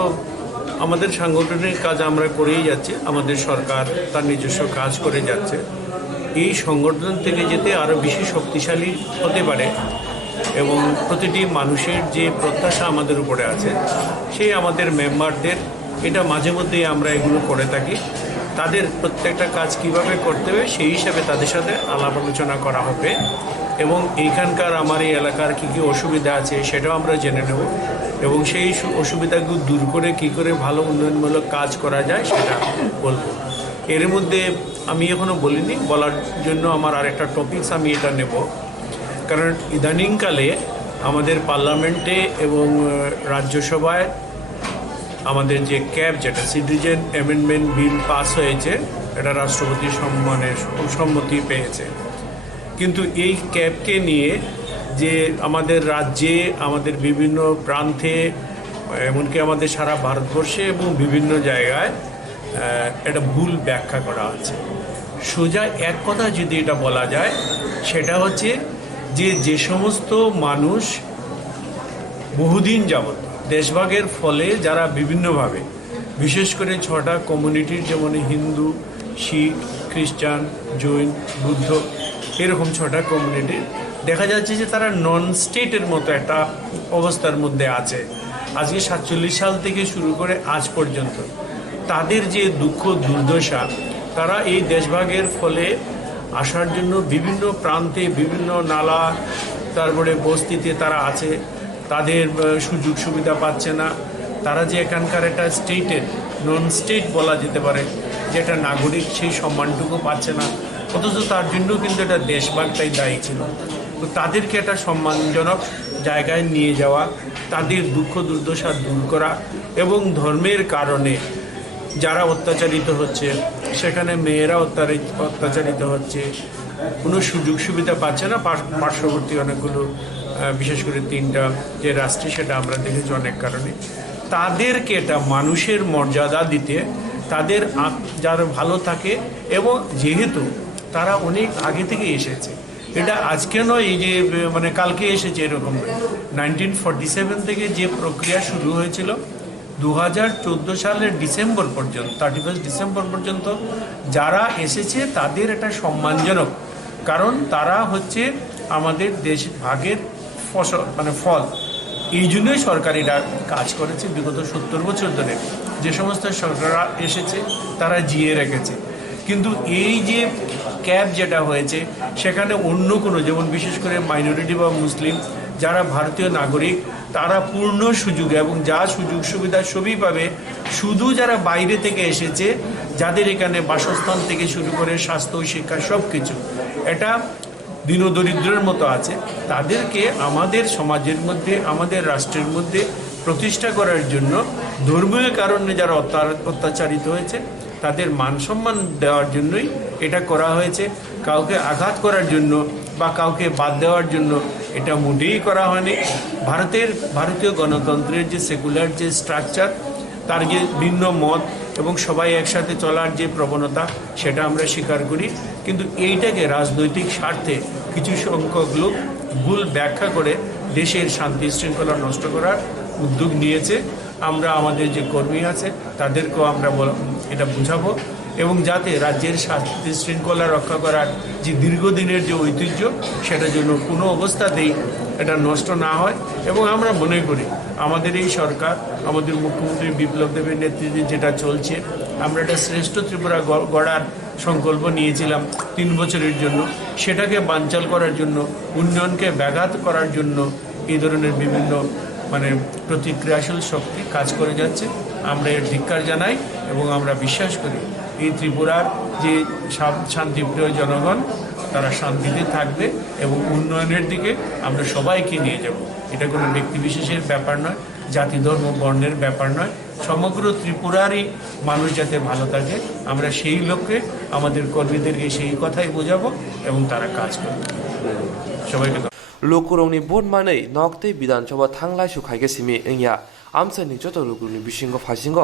আমাদের সাংগঠনিক কাজ আমরা করেই যাচ্ছি আমাদের সরকার তার নিজস্ব কাজ করে যাচ্ছে এই সংগঠন থেকে যেতে আরও বেশি শক্তিশালী হতে পারে এবং প্রতিটি মানুষের যে প্রত্যাশা আমাদের উপরে আছে সেই আমাদের মেম্বারদের এটা মাঝে মধ্যেই আমরা এগুলো করে থাকি তাদের প্রত্যেকটা কাজ কিভাবে করতে হবে সেই হিসাবে তাদের সাথে আলাপ আলোচনা করা হবে এবং এইখানকার আমার এই এলাকার কী কী অসুবিধা আছে সেটাও আমরা জেনে নেব এবং সেই অসুবিধাগুলো দূর করে কী করে ভালো উন্নয়নমূলক কাজ করা যায় সেটা বলবো এর মধ্যে আমি এখনও বলিনি বলার জন্য আমার আরেকটা টপিকস আমি এটা নেব কারণ ইদানিংকালে আমাদের পার্লামেন্টে এবং রাজ্যসভায় আমাদের যে ক্যাব যেটা সিটিজেন অ্যামেন্ডমেন্ট বিল পাস হয়েছে এটা রাষ্ট্রপতির সম্মতি পেয়েছে কিন্তু এই ক্যাবকে নিয়ে যে আমাদের রাজ্যে আমাদের বিভিন্ন প্রান্তে এমনকি আমাদের সারা ভারতবর্ষে এবং বিভিন্ন জায়গায় এটা ভুল ব্যাখ্যা করা আছে সোজা এক কথা যদি এটা বলা যায় সেটা হচ্ছে যে সমস্ত মানুষ বহুদিন যাবত দেশভাগের ফলে যারা বিভিন্নভাবে বিশেষ করে 6টা কমিউনিটির যেমন হিন্দু শিখ খ্রিস্টান জৈন বুদ্ধ এরকম 6টা কমিউনিটির দেখা যাচ্ছে যে তারা নন স্টেটের মতো একটা অবস্থার মধ্যে আছে আজকে 47 সাল থেকে শুরু করে আজ পর্যন্ত তাদের যে দুঃখ দুর্দশা তারা এই দেশভাগের ফলে আসার জন্য বিভিন্ন প্রান্তে বিভিন্ন নালা তারপরে বস্তিতে তারা আছে তাদের সুযোগ সুবিধা পাচ্ছে না তারা যে এখানকার একটা স্টেটের নন স্টেট বলা যেতে পারে যেটা নাগরিক সেই সম্মানটুকু পাচ্ছে না অথচ তার জন্য কিন্তু এটা দেশভাগটাই দায়ী ছিল তো তাদেরকে একটা সম্মানজনক জায়গায় নিয়ে যাওয়া তাদের দুঃখ দুর্দশা দূর করা এবং ধর্মের কারণে যারা অত্যাচারিত হচ্ছে সেখানে মেয়েরা অত্যাচারিত হচ্ছে কোনো সুযোগ সুবিধা পাচ্ছে না পার্শ্ববর্তী অনেকগুলো বিশেষ করে 3টা যে রাষ্ট্রে সেটা আমরা দেখেছি অনেক কারণে তাদেরকে এটা মানুষের মর্যাদা দিতে তাদের যারা ভালো থাকে এবং যেহেতু তারা অনেক আগে থেকে এসেছে এটা আজকে নয় এই যে মানে কালকে এসেছে এরকম 1947 থেকে যে প্রক্রিয়া শুরু হয়েছিল 2014 সালের ডিসেম্বর পর্যন্ত 31 ডিসেম্বর পর্যন্ত যারা এসেছে তাদের একটা সম্মানজনক কারণ তারা হচ্ছে আমাদের দেশ ভাগের ফসল মানে ফল এই জন্যই সরকারিরা কাজ করেছে বিগত 70 বছর ধরে যে সমস্ত সরকাররা এসেছে তারা জিয়ে রেখেছে কিন্তু এই যে ক্যাব যেটা হয়েছে সেখানে অন্য কোনো যেমন বিশেষ করে মাইনরিটি বা মুসলিম যারা ভারতীয় নাগরিক তারা পূর্ণ সুযোগ এবং যা সুযোগ সুবিধা সবই পাবে শুধু যারা বাইরে থেকে এসেছে যাদের এখানে বাসস্থান থেকে শুরু করে স্বাস্থ্য শিক্ষা সব কিছু এটা দীনদরিদ্রের মতো আছে তাদেরকে আমাদের সমাজের মধ্যে আমাদের রাষ্ট্রের মধ্যে প্রতিষ্ঠা করার জন্য ধর্মীয় কারণে যারা অত্যাচারিত হয়েছে তাদের মান সম্মান দেওয়ার জন্যই এটা করা হয়েছে কাউকে আঘাত করার জন্য বা কাউকে বাদ দেওয়ার জন্য এটা মোটেই করা হয়নি ভারতীয় গণতন্ত্রের যে সেকুলার যে স্ট্রাকচার তার যে ভিন্ন মত এবং সবাই একসাথে চলার যে প্রবণতা সেটা আমরা স্বীকার করি কিন্তু এইটাকে রাজনৈতিক স্বার্থে কিছু সংখ্যক লোক ভুল ব্যাখ্যা করে দেশের শান্তি শৃঙ্খলা নষ্ট করার উদ্যোগ নিয়েছে আমরা আমাদের যে কর্মী আছে তাদেরকেও আমরা এটা বুঝাবো এবং যাতে রাজ্যের শান্তি শৃঙ্খলা রক্ষা করার যে দীর্ঘদিনের যে ঐতিহ্য সেটা যেন কোনো অবস্থাতেই এটা নষ্ট না হয় এবং আমরা মনে করি আমাদের এই সরকার আমাদের মুখ্যমন্ত্রী বিপ্লব দেবের নেতৃত্বে যেটা চলছে আমরা একটা শ্রেষ্ঠ ত্রিপুরা গড়ার সংকল্প নিয়েছিলাম 3 বছরের জন্য, সেটাকে বানচাল করার জন্য, উন্নয়নকে ব্যাঘাত করার জন্য এই ধরনের বিভিন্ন প্রতিক্রিয়াশীল শক্তি কাজ করে যাচ্ছে। আমরা এর ধিক্কার জানাই এবং আমরা বিশ্বাস করি এই ত্রিপুরার যে শান্তিপ্রিয় জনগণ তারা শান্তিতে থাকবে এবং উন্নয়নের দিকে আমরা সবাইকে নিয়ে যাব। এটা কোনো ব্যক্তিবিশেষের ব্যাপার নয়, জাতি ধর্ম বর্ণের ব্যাপার নয়, সমগ্র ত্রিপুরারই মানুষ যাতে ভালো থাকে আমরা সেই লক্ষ্যে আমাদের কর্মীদেরকে সেই কথাই বোঝাবো এবং তারা কাজ করবে। সবাইকে লোকরংনি ভোট মাनै নকতে বিধানসভা থাंलाय सुखायगे सिमी इंया आमसानि जत लोकरनि बिसिंग फासिंग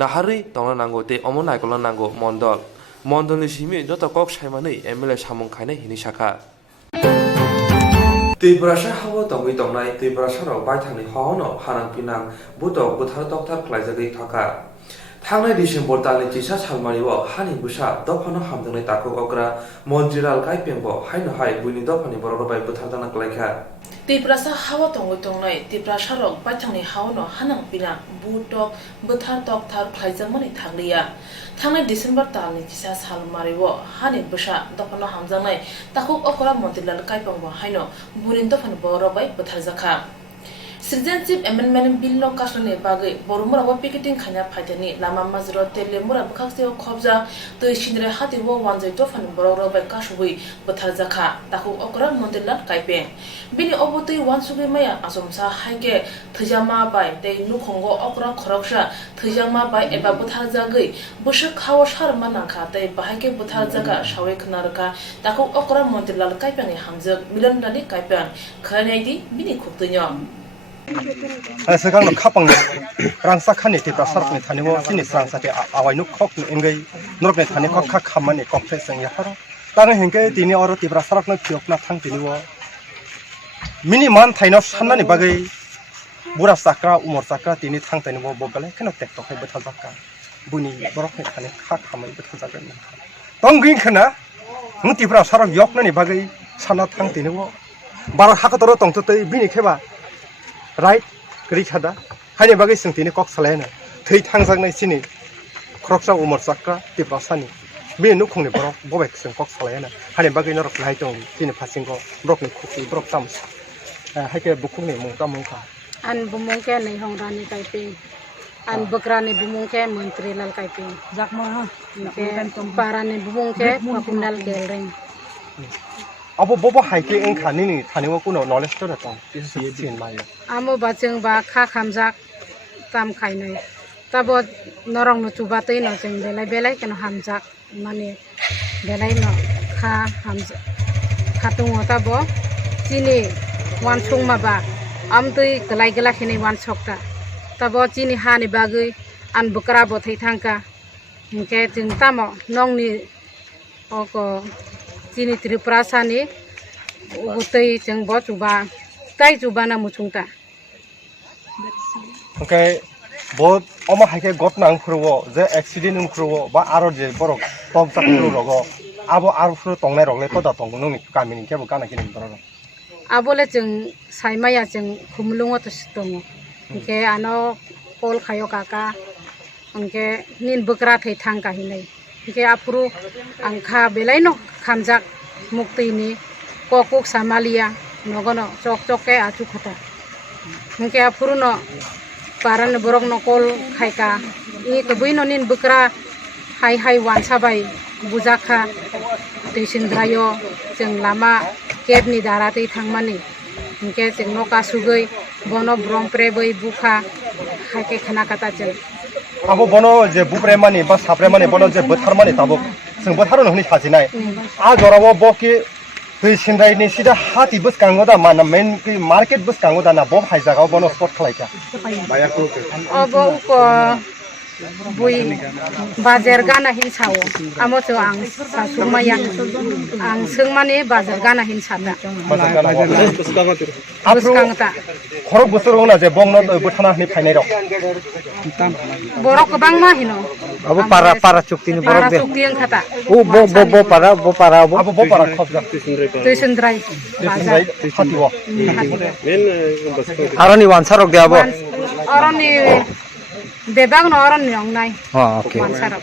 नाहारै तंना नांगौ ते अमो नायकला नांगौ मण्डलनि सिमी जत कक सायमानै एमएलए सामुं खायनाय हिनि साखा त्रिपुरासा हावो तंगै तंनाय त्रिपुरासाराव बायथांनि हावनो हानां पिनां बुतक बुथार दक्थार ख्लायजागै थाखा थांनाय डिसेम्बर दाननि 3 सालमारियाव हानि बुसा दफानो हामदोंनाय ताकु अग्रा मन्त्रिलाल गायपेंबो हायनो हाय बुइनि दफानि बररबाय बुथारदाना क्लायखा त्रिपुरासा हावा तंगै तंनाय त्रिपुरासाराव बायथांनि हावनो हानां पिनां बुतक बुथार दक्थार ख्लायजागमनि थांलिया थांनाय डिसेम्बर दाननि 3 सालमारियाव हानि बुसा दफानो हामदोंनाय ताकु Agra मन्त्रिलाल गायपेंबो हायनो बुइनि दफानि बररबाय बुथारजाखा Citizenship Amendment Bill no kasane bagai borumura wa picketing khanya phaitani lama mazro telemura bkhakse khobja to shinre hati wo wanjai to fan bororo bai kasubui botharjakha taku okra mondilat kaipe bini obotui wansugui maya asomsa haike thijama bai tei nukhongo okra khoroksa thijama bai eba botharjagui bushak khawa sharma nakha tei bahake botharjaga sawe khnarka taku okra mondilat kaipani hamjak milandani kaipan khanaidi bini khuktunya Sekarang kapang rangsa khani tibra sarpni thani wo sini rangsa te awai nuk khok engai norpe thani khok kha khamani complex ang yakaro tang hengke tini oro tibra sarpna phiokna thang tini wo miniman thaino sanna ni bagai bura sakra umor sakra tini thang tani wo bogale keno tek to khai bathal bakka buni borok ni thani kha khamai bathal jagan tong ging khana ng tibra sarap yokna ni bagai sana thang tini wo bar hakatoro tong tei bini kheba right rikada haine bagai singtini kok salena thei thangjaknai sini kroksa umor sakra tiprasani be nukhungni borok bobek sing kok salena haine bagai norok lai tong sini phasingo brokni khukhi brok tam haike bukhungni mungta mungka an bumungke nei hongrani kaipe an bokrani bumungke mantri lal kaipe jakma ke parani bumungke papunal gelreng abo bobo haike eng khani ni thani wo kuno knowledge to ratong sin mai amo bacheng ba kha khamjak tam khainai tabo norong no chubatei no cheng belai keno hamjak mane belai no kha hamjak khatung tabo chini wan chung ma ba amtei galai gala khini wan sokta tabo chini ha ni bagui an bukra bo thei thangka ke ching tamo nongni oko chini Tripurasani utei cheng bo chuba tai chuba na muchungta okay bot oma haike got nang khruwo je accident ung khruwo ba aro je borok top tak khruwo abo aro khru tongnai rogle poda tong nung kamini ke bo kana kini borok abole cheng saimaya cheng khumlungo to sitongo ke ano kol khayo kaka angke nin bukra thei thang ka hinai ke apru angkha belai no khamjak mukti ni kokuk samalia nogono chok ke achu khata ke apru no paran borok no kol khaika i kabui no nin bukra hai wan sabai bujakha teisin drayo jeng lama keb ni darate thangmani ke jeng no ka sugoi bono brong pre bai bukha haike khana kata jeng abo bono je bupre mani ba sapre mani bono je bothar mani tabo जों बोथारो नहनि साजिनाय आ जराव बके दै सिनरायनि सिदा हाति बस कांगो दा मान मेन कि मार्केट बस कांगो दा ना बब हाइजागाव बनो स्पॉट खलायका बाया को अब को बुई बाजार गाना हिनसाव आमो तो आं सासुमाया आं सोंमाने बाजार गाना हिनसादा बाजार गाना बुसकांगता खरक बोसोर होना जे बंगनो बोथाना हनि फाइनाय र borok kebang mah hino abo para cukti ni borok de cukti yang kata bo para abo bo para khobja tuition drai hati wo aroni wansarok de abo aroni bebang no aroni nong nai ha okay wansarok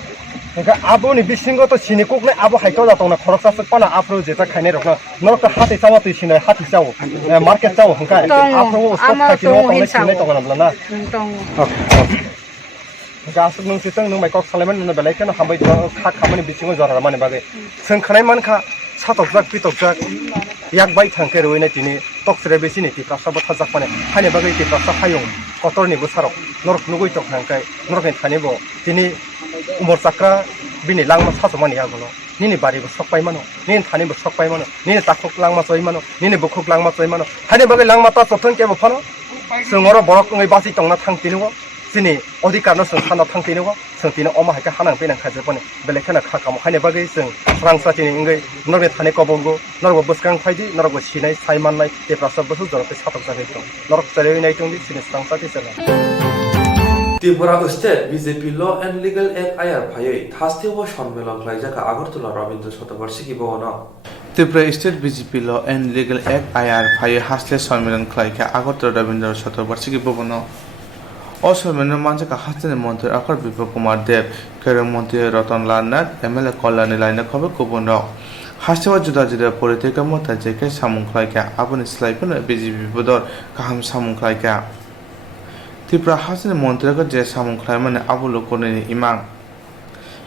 Engka abo ni bisingo to sini kukle abo haito da tongna khorok sa pana apro jeta khaine rokna norok hati sawa tu sini hati sawo market sawo hangka apro stop khakino tongna sini tongna blana gasuk nung sitang nung mai kok saleman nung belai kana hambai kha khamani bisingo jara mane bage seng khanai man kha satok jak pitok jak yak bai thangke roina tini toksre besi ni ti prasa botha jak pane hane bage ti prasa hayong kotor ni busarok norok nugoi tok hangkai norok ni thane bo tini umur sakra bini langma satomani agono nini bari bo sokpai mano nini thani bo sokpai mano nini takok langma choi mano nini bukhuk langma choi mano hane bage langma ta chotong ke bo phano sengoro borok ngai basi tongna thangtini wo sini odhikar no seng sana thangtini wo sengtini oma haika hanang penang khajepone belekana khakamo hane bage seng Swrangchati ni ngai norbe thane kobongo norbo buskang phaidi norbo sinai saimanai te prasab bosu jorate satok jage tong norok chale nai tong di sini Swrangchati sela Tripura State BJP Law and Legal Act IR Phayoi Thasteo Shonmelon Klaijaka Agartala Rabindra Shatabarshiki Bhavana Tripura State BJP Law and Legal Act IR Phayoi Hasle Shonmelon Klaika Agartala Rabindra Shatabarshiki Bhavana O Shonmelon Manjaka Hasle Mantri Akar Vipok Kumar Dev Kerem Mantri Ratan Lanat MLA Kolani Laina Khobe Kubonro Haslewa Juda Juda Politika Mota Jeke Samung Klaika Abun Slaipun BJP Bodor Kaham Samung Klaika Tripura Hasle Montrega Je Samung Klaimane Abulo Koneni Imang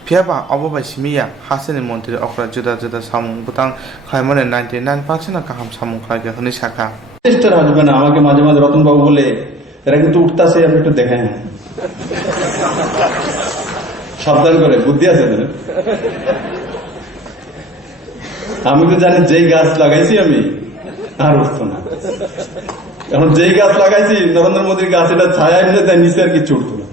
Piaba Abuba Simia Hasle Montre Okra Juda Juda Samung Butang Klaimane 99% Kaham Samung Klaika Hunishaka চেষ্টা আসবে না আমাকে মাঝে মাঝে রতন বাবু বলে এরা কিন্তু উঠতাছে আপনি একটু দেখেন সাবধান করে বুদ্ধি আছে তোর আমি তো জানি যেই গাছ লাগাইছি আমি আর উঠতো না এখন যেই গাছ লাগাইছি নরেন্দ্র মোদীর গাছ এটা ছায়া এমনি তাই নিচে আর কিছু উঠতো না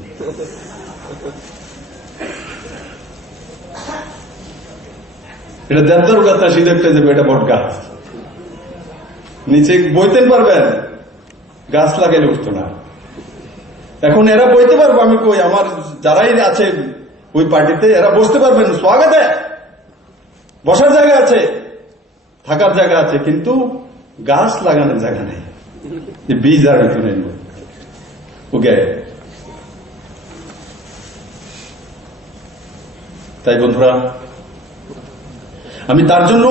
এটা দেবদার গাছ না শীত একটা যাবে এটা বট গাছ নিচে বইতে পারবেন গাছ লাগাইলে উঠতো না এখন এরা বইতে পারবো আমি কই আমার যারাই আছে ওই পার্টিতে এরা বসতে পারবেন স্বাগতে বসার জায়গা আছে থাকার জায়গা আছে কিন্তু গাছ লাগানোর জায়গা নেই যে বীজ আর ভিতরে ওকে তাই বন্ধুরা আমি তার জন্য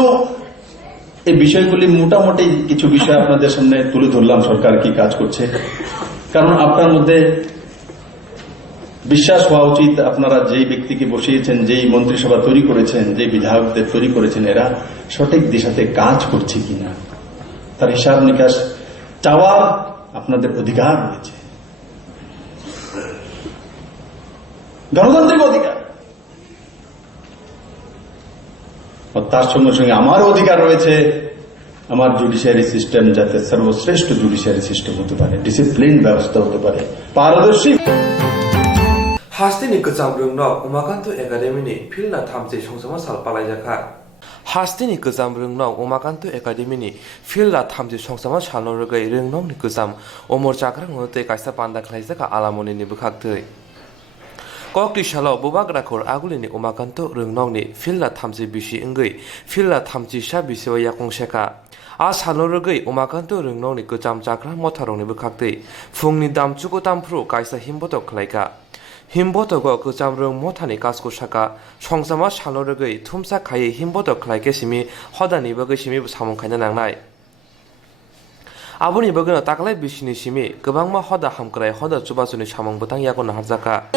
এই বিষয়গুলি মোটামুটি কিছু বিষয় আপনাদের সামনে তুলে ধরলাম সরকার কি কাজ করছে কারণ আপনার মধ্যে বিশ্বাস হওয়া উচিত আপনারা যেই ব্যক্তিকে বসিয়েছেন যেই মন্ত্রিসভা তৈরি করেছেন যে বিধায়কদের তৈরি করেছেন এরা সঠিক দিশাতে কাজ করছে কিনা তার হিসাব নিকাশ চাওয়ার আপনাদের অধিকার রয়েছে গণতান্ত্রিক অধিকার তার সঙ্গে সঙ্গে আমারও অধিকার রয়েছে আমার জুডিশিয়ারি সিস্টেম যাতে সর্বশ্রেষ্ঠ জুডিশিয়ারি সিস্টেম হতে পারে ডিসিপ্লিন ব্যবস্থা হতে পারে পারদর্শী Hastini Kazambrung Nok Umakanto Academy Pilna Thamse Songsama Sal Palajaka Hastini Kazambrung Nok Umakanto Academy Pilna Thamse Songsama Shalorogai Ringnong ni Kazam Omor Chakrang Note Kaisa Panda Klaisaka Alamoni ni Bukhaktoi Kokti Shalo Bubagra Kor Agulini Umakanto Ringnong ni Pilna Thamse Bishi Ingui Pilna Thamse Shabisio Yakong Sheka As Halorogai Umakanto Ringnong ni Kazam Chakra Motarong ni Bukhakti Fungni Dam Chukotam Pro Kaisa Himboto Klaika Himbotogo Kazamrung Motani Kasko Shaka Songsama Shalorogai Tumsa Kai Himboto Klaike Simi Hodani Boga Simi Samung Kana Nangnai Abuni Bogana Taklai Bishini Simi Gabangma Hoda Hamkrai Hoda Chubasuni Samung Butang Yakon Harzaka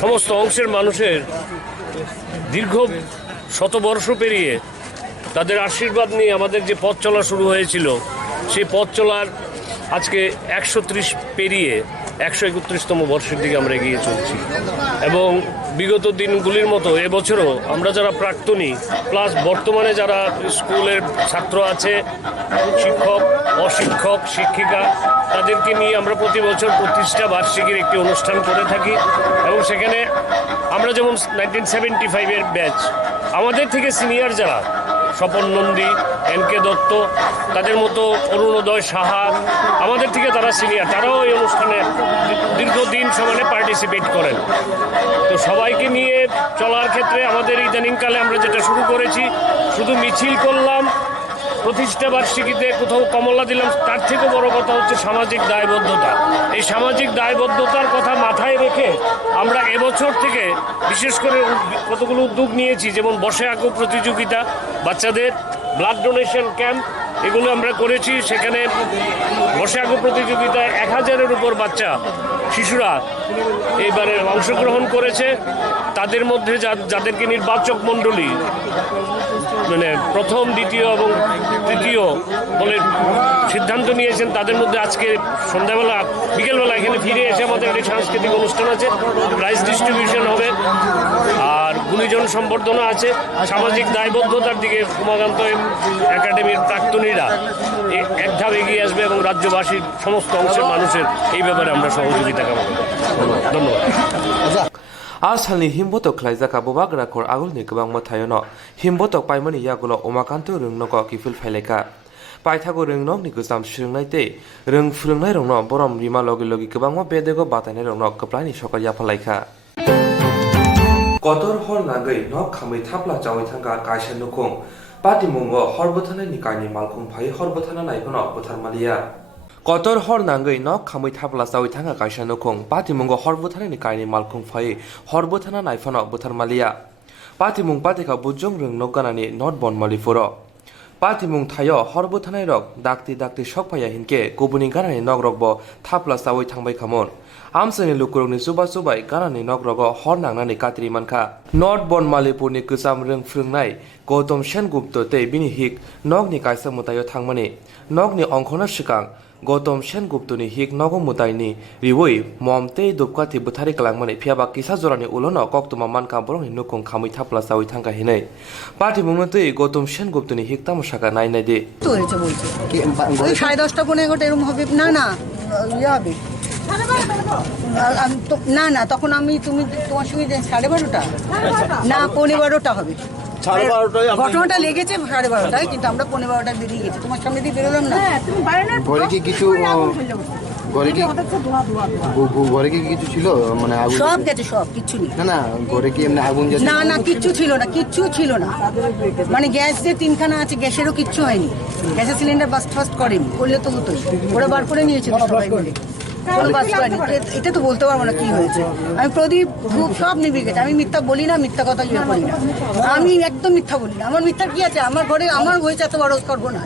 সমস্ত অংশের মানুষের দীর্ঘ শতবর্ষ পেরিয়ে তাদের আশীর্বাদ নিয়ে আমাদের যে পথ চলা শুরু হয়েছিল সেই পথ চলার আজকে 130 পেরিয়ে 131তম বর্ষের দিকে আমরা এগিয়ে চলছি এবং বিগত দিনগুলির মতো এবছরও আমরা যারা প্রাক্তনী প্লাস বর্তমানে যারা স্কুলের ছাত্র আছে শিক্ষক অশিক্ষক শিক্ষিকা তাদেরকে নিয়ে আমরা প্রতি বছর প্রতিষ্ঠা বার্ষিকীর একটি অনুষ্ঠান করে থাকি এবং সেখানে আমরা যেমন 1975-এর ব্যাচ আমাদের থেকে সিনিয়র যারা স্বপন নন্দী, এনকে দত্ত, তাদের মতো অরুণোদয় সাহা, আমাদের থেকে তারা সিনিয়র, তারাও এই অনুষ্ঠানে দীর্ঘদিন সমানে পার্টিসিপেট করেন। তো সবাইকে নিয়ে চলার ক্ষেত্রে আমাদের ইদানিংকালে আমরা যেটা শুরু করেছি, শুধু মিছিল করলাম, প্রতিষ্ঠা বার্ষিকীতে কোথাও কমলা দিলাম, তার থেকে বড় কথা হচ্ছে সামাজিক দায়বদ্ধতা। এই সামাজিক দায়বদ্ধতার কথা মাথায় রেখে আমরা এবছর থেকে বিশেষ করে কতগুলো উদ্যোগ নিয়েছি, যেমন বসে আঁকো প্রতিযোগিতা, বাচ্চাদের ব্লাড ডোনেশন ক্যাম্প, এগুলো আমরা করেছি। সেখানে বসে আঁকো প্রতিযোগিতায় 1000-এর উপর বাচ্চা শিশুরা এইবারে অংশগ্রহণ করেছে। তাদের মধ্যে যাদেরকে নির্বাচক মণ্ডলী মানে প্রথম, দ্বিতীয় এবং তৃতীয় বলে সিদ্ধান্ত নিয়েছেন, তাদের মধ্যে আজকে সন্ধ্যাবেলা বিকেলবেলা এখানে ফিরে এসে আমাদের একটি সাংস্কৃতিক অনুষ্ঠান আছে, প্রাইজ ডিস্ট্রিবিউশন হবে, আর গুণীজন সম্বর্ধনা আছে। সামাজিক দায়বদ্ধতার দিকে উমাকান্ত একাডেমির প্রাক্তনীরা এক ধাপ এগিয়ে আসবে এবং রাজ্যবাসীর সমস্ত অংশের মানুষের এই ব্যাপারে আমরা সহযোগিতা কামনা করি। ধন্যবাদ। आसामनि हिमबतक ख्लाइजाका बबाग्राखर आगोलनि गोबां मोथायनो हिमबतक पाइमनि यागुलो उमाकान्त रोंनोको किफुल फाइलायका पाइथागो रोंनोकनि गोजाम सुरोंनायते रों फुरोंनाय रोंनो बरम रिमा लगे लगे गोबांमा बेदेगो बातायनाय रोंनो कप्लानि सकाल याफालायका कतर हर नागै नक खामै थाप्ला जावै थांगा कायसा नुखुं पाटिमुंगो हरबोथानायनि कायनि मालखुं फाइ हरबोथाना नायफोनो बोथारमालिया कतर हर नांगै नक खामै थाप्ला जावै थांगा कायसा नुखुं पाटिमुंगो हरबोथानायनि कायनि मालखुं फाइ हरबोथाना नायफोनो बोथारमालिया पाटिमुं पाटिका बुजों रोंनो गानानि नट बनमालिफुरो पाटिमुं थायो हरबोथानाय रक दाक्ति दाक्ति सकफाया हिनके गुबुनि गानानि नगरकबो थाप्ला जावै थांबाय खामोन आमसनि लुकुरनि सुबा सुबाय गानानि नगरगो हर नांनानै कात्रि मानखा नट बनमालिपुरनि गोजाम रों फोरोंनाय गौतम सेनगुप्त तै बिनि हिक नगनि कायसा मुतायो थांमानि नगनि अंखना सिगां गौतम सेनगुप्तनि हिक नगो मुतायनि रिवै मम तै दुबकाति बुथारि कलांमानि फियाबा किसा जरानि उलनो कक्तमा मानका बरंनि नुखुं खामै थाप्ला जावै थांगा हिनै पाटिमुंनो तै गौतम सेनगुप्तनि हिक तामसाका नायनाय दे তো হয়েছে বলছে ওই 10:30 পৌনে 11টা এরকম হবে না না ইয়ে হবে না না তখন আমি তুমি তোমার সঙ্গে 12:30টা না 12:15টা হবে 12:30টায় ঘটনাটা লেগেছে 12:30টায় কিন্তু আমরা 12:15টায় বেরিয়ে গেছি তোমার সামনে দিয়ে বেরোলাম না ঘরে কি কিছু ঘরে কি কিছু ছিল মানে আগুন সব গেছে সব কিছু নেই না না ঘরে কি এমনি আগুন জ্বলছে না না কিচ্ছু ছিল না মানে গ্যাস যে 3খানা আছে গ্যাসেরও কিচ্ছু হয়নি গ্যাসের সিলিন্ডার বাস্ট ফাস্ট করেনি করলে তো হতোই ওরা বার করে নিয়েছে সবাই মিলে এটা তো বলতে পারবো না কি হয়েছে আমি প্রদীপ ধূপ সব নিভে গেছে আমি মিথ্যা বলি না মিথ্যা কথা ইয়ে করি না আমি একদম মিথ্যা বলি না আমার মিথ্যা কি আছে আমার ঘরে আমার হয়েছে এত বড় করবো না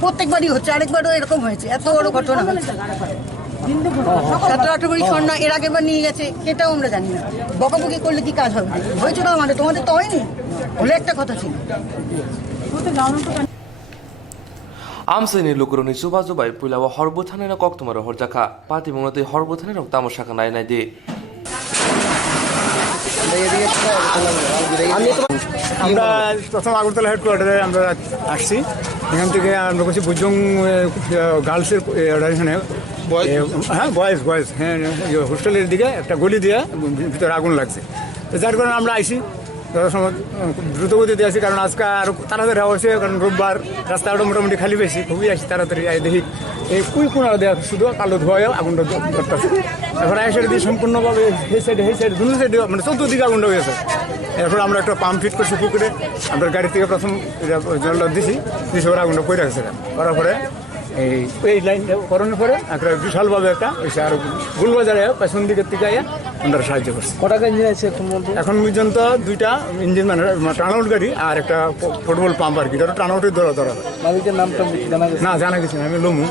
প্রত্যেকবারই হচ্ছে আরেকবারও এরকম হয়েছে এত বড় ঘটনা হয়েছে 17-18 বাড়ি স্বর্ণা এর আগের বার নিয়ে গেছে সেটাও আমরা জানি না বকাবকি করলে কি কাজ হবে হয়েছে না আমাদের তোমাদের তো হয়নি বলে একটা কথা ছিল आमसनि लुकुरनि सुबा जुबाय पुलाव हरबोथानायनो कक्तमार हरजाखा पाटिमुंनो तै हरबोथानायनो तामसाका नायनाय दे আমরা প্রথম আগরতলা হেডকোয়ার্টারে আমরা আসছি এখান থেকে আমরা করছি বুজং গার্লসের এখানে হ্যাঁ বয়েজ হ্যাঁ হোস্টেলের দিকে একটা গলি দিয়ে ভিতরে আগুন লাগছে যার কারণে আমরা আইসি সময় দ্রুতগতিতে আসি কারণ আজকে আরও তাড়াতাড়ি হওয়া হয়েছে কারণ রোববার রাস্তাটা মোটামুটি খালি পেয়েছি খুবই আসি তাড়াতাড়ি দেখি এই কোনা দেওয়া শুধু কালো ধোয়া আগুনটা করতেছে এরপর এসে দিয়ে সম্পূর্ণভাবে এই সাইডে দুটো সাইডে মানে চতুর্দিকে আগুনটা হয়েছে এরপর আমরা একটা পাম্প ফিট করছি পুকুরে আমরা গাড়ি থেকে প্রথম জল দিছি ওরা আগুনটা পড়ে গেছে করার পরে এই লাইনটা করানোর পরে একটা বিশালভাবে একটা হয়েছে আর গুলবাজারে পেছন দিকের থেকে আমরা সাহায্য করছি কটা ইঞ্জিন আছে এখন পর্যন্ত 2টা ইঞ্জিন মানে টার্নআউট গাড়ি আর একটা ফুটবল পাম্প আর কি এটা টার্নআউটের ধরা মালিকের নামটা না জানা গেছে না আমি লমু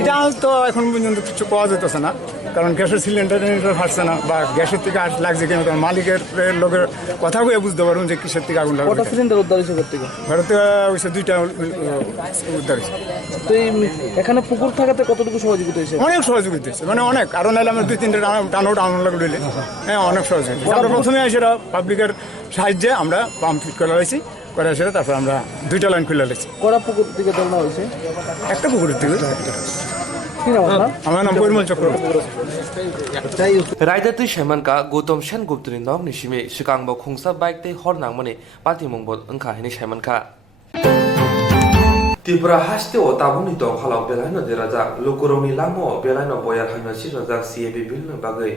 এটা তো এখন পর্যন্ত কিছু পাওয়া যেতেছে না কারণ গ্যাসের সিলিন্ডার ফাটছে না বা গ্যাসের থেকে লাগছে কেন কারণ মালিকের লোকের কথা বলে বুঝতে পারুন যে কিসের থেকে আগুন লাগবে সিলিন্ডার উদ্ধার হয়েছে থেকে ভারতে হয়েছে 2টা উদ্ধার হয়েছে তো এখানে পুকুর থাকাতে কতটুকু সহযোগিতা হয়েছে অনেক সহযোগিতা হয়েছে মানে অনেক আরো নাইলে আমরা 2-3টা টার্নআউট আগুন লাগবে দিলে হ্যাঁ অনেক সহযোগিতা আমরা প্রথমে সেটা পাবলিকের সাহায্যে আমরা পাম্প ফিট করা হয়েছি করে সেটা তারপর আমরা 2টা লাইন খুলে লেছি কড়া পুকুর থেকে ধরানো হয়েছে একটা পুকুরের থেকে আমার নাম পরিমল চক্রবর্তী রাইদার তুই সেমানকা গৌতম সেনগুপ্তনি নক নিশিমে সিকাংব খুংসা বাইক তৈ হর নাংমনি পার্টি মংবল ওংখা হেনি সেমানকা ত্রিপুরা হাসতে ও তাবুনি দং হালাও বেলাইনো দে রাজা লোকরংনি লামো বেলাইনো বয়ার হাইনো সিরাজাক সিএবি বিলনো বাগৈ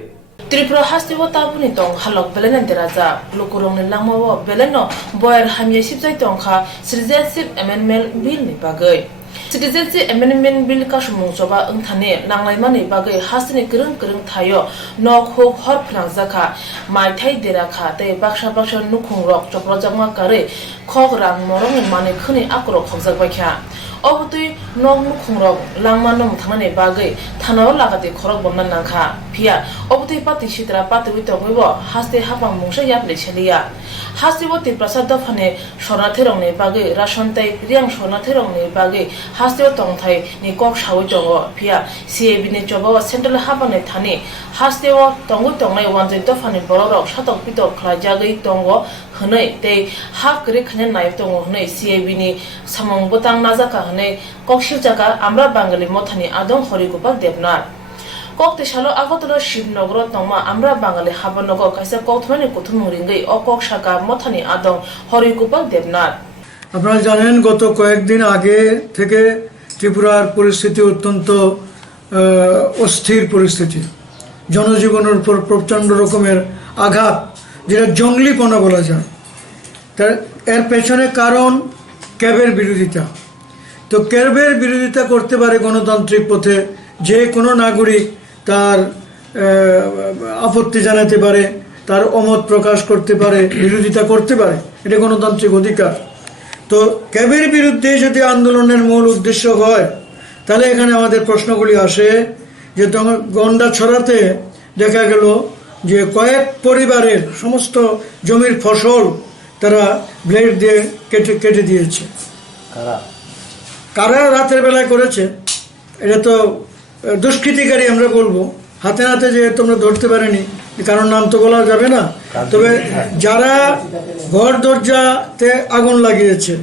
ত্রিপুরা হাস্তিব তাবুনি দং হালক বেলেন দেরাজা লোকরংনি লামাও বেলেনো বয়ার হামিয়ে সিবজাই দংখা সিটিজেনशिप एमेंडमेंट बिल नि बागै सिटिजेनशिप एमेंडमेंट बिल का सुमुंसबा ओंथाने नांलायमानि बागै हास्तिनि गोरों थायो नक होक हर फ्लांजाखा माइथाइ देराखा ते बाक्सा नुखुंरक चप्रजामा कारे खग रां मरं माने खनि आक्रक खबजाबायखा अबतुई नक नुखुंरक लांमा नम थांनानै बागै थानाव लागाते खरक बमना नांखा फिया अबतुई पाति सित्रा पाति वितंगैबो हास्ते हापां मुंसा याबले छलिया हास्तिबो तिप्रसाद दफाने सरनाथेरंनि बागै रासनताइ रियां सरनाथेरंनि बागै हास्तिबो तंथाइ नि कक सावै दङ फिया सिएबि नि जबाव सेन्ट्रेल हाबानै थानि हास्तिबो तंगै तंनाय वानजै दफानि बररक सातक पितक खलाजागै दङ हनै तै हा करे खने नाय दङ हनै सिएबि नि सामं बतां नाजाका हनै कक सिरजाका आमरा बांगाली मथानि आदं हरिगोपाल देबनाथ ককতে সালো আগতলো শিবনগর তংমা আমরা বাঙালি হাবনগর কাইসা কৌথমানি কুথুম রিঙ্গই অ কক শাকা মথানি আদং হরিগোপাল দেবনাথ আপনারা জানেন গত কয়েকদিন আগে থেকে ত্রিপুরার পরিস্থিতি অত্যন্ত অস্থির পরিস্থিতি জনজীবনের উপর প্রচণ্ড রকমের আঘাত যেটা জঙ্গলিপনা বলা যায় এর পেছনে কারণ ক্যাবের বিরোধিতা তো ক্যাবের বিরোধিতা করতে পারে গণতান্ত্রিক পথে যে কোনো নাগরিক তার আপত্তি জানাতে পারে তার অমত প্রকাশ করতে পারে বিরোধিতা করতে পারে এটা গণতান্ত্রিক অধিকার তো ক্যাবের বিরুদ্ধে যদি আন্দোলনের মূল উদ্দেশ্য হয় তাহলে এখানে আমাদের প্রশ্নগুলি আসে যে গন্ডা ছড়াতে দেখা গেল যে কয়েক পরিবারের সমস্ত জমির ফসল তারা ব্লেড দিয়ে কেটে দিয়েছে কারা রাতের বেলায় করেছে এটা তো দুষ্কৃতিকারী আমরা বলবো হাতে নাতে যে তোমরা ধরতে পারেনি কারণ নাম তো বলা যাবে না তবে যারা ঘর দরজাতে আগুন লাগিয়েছে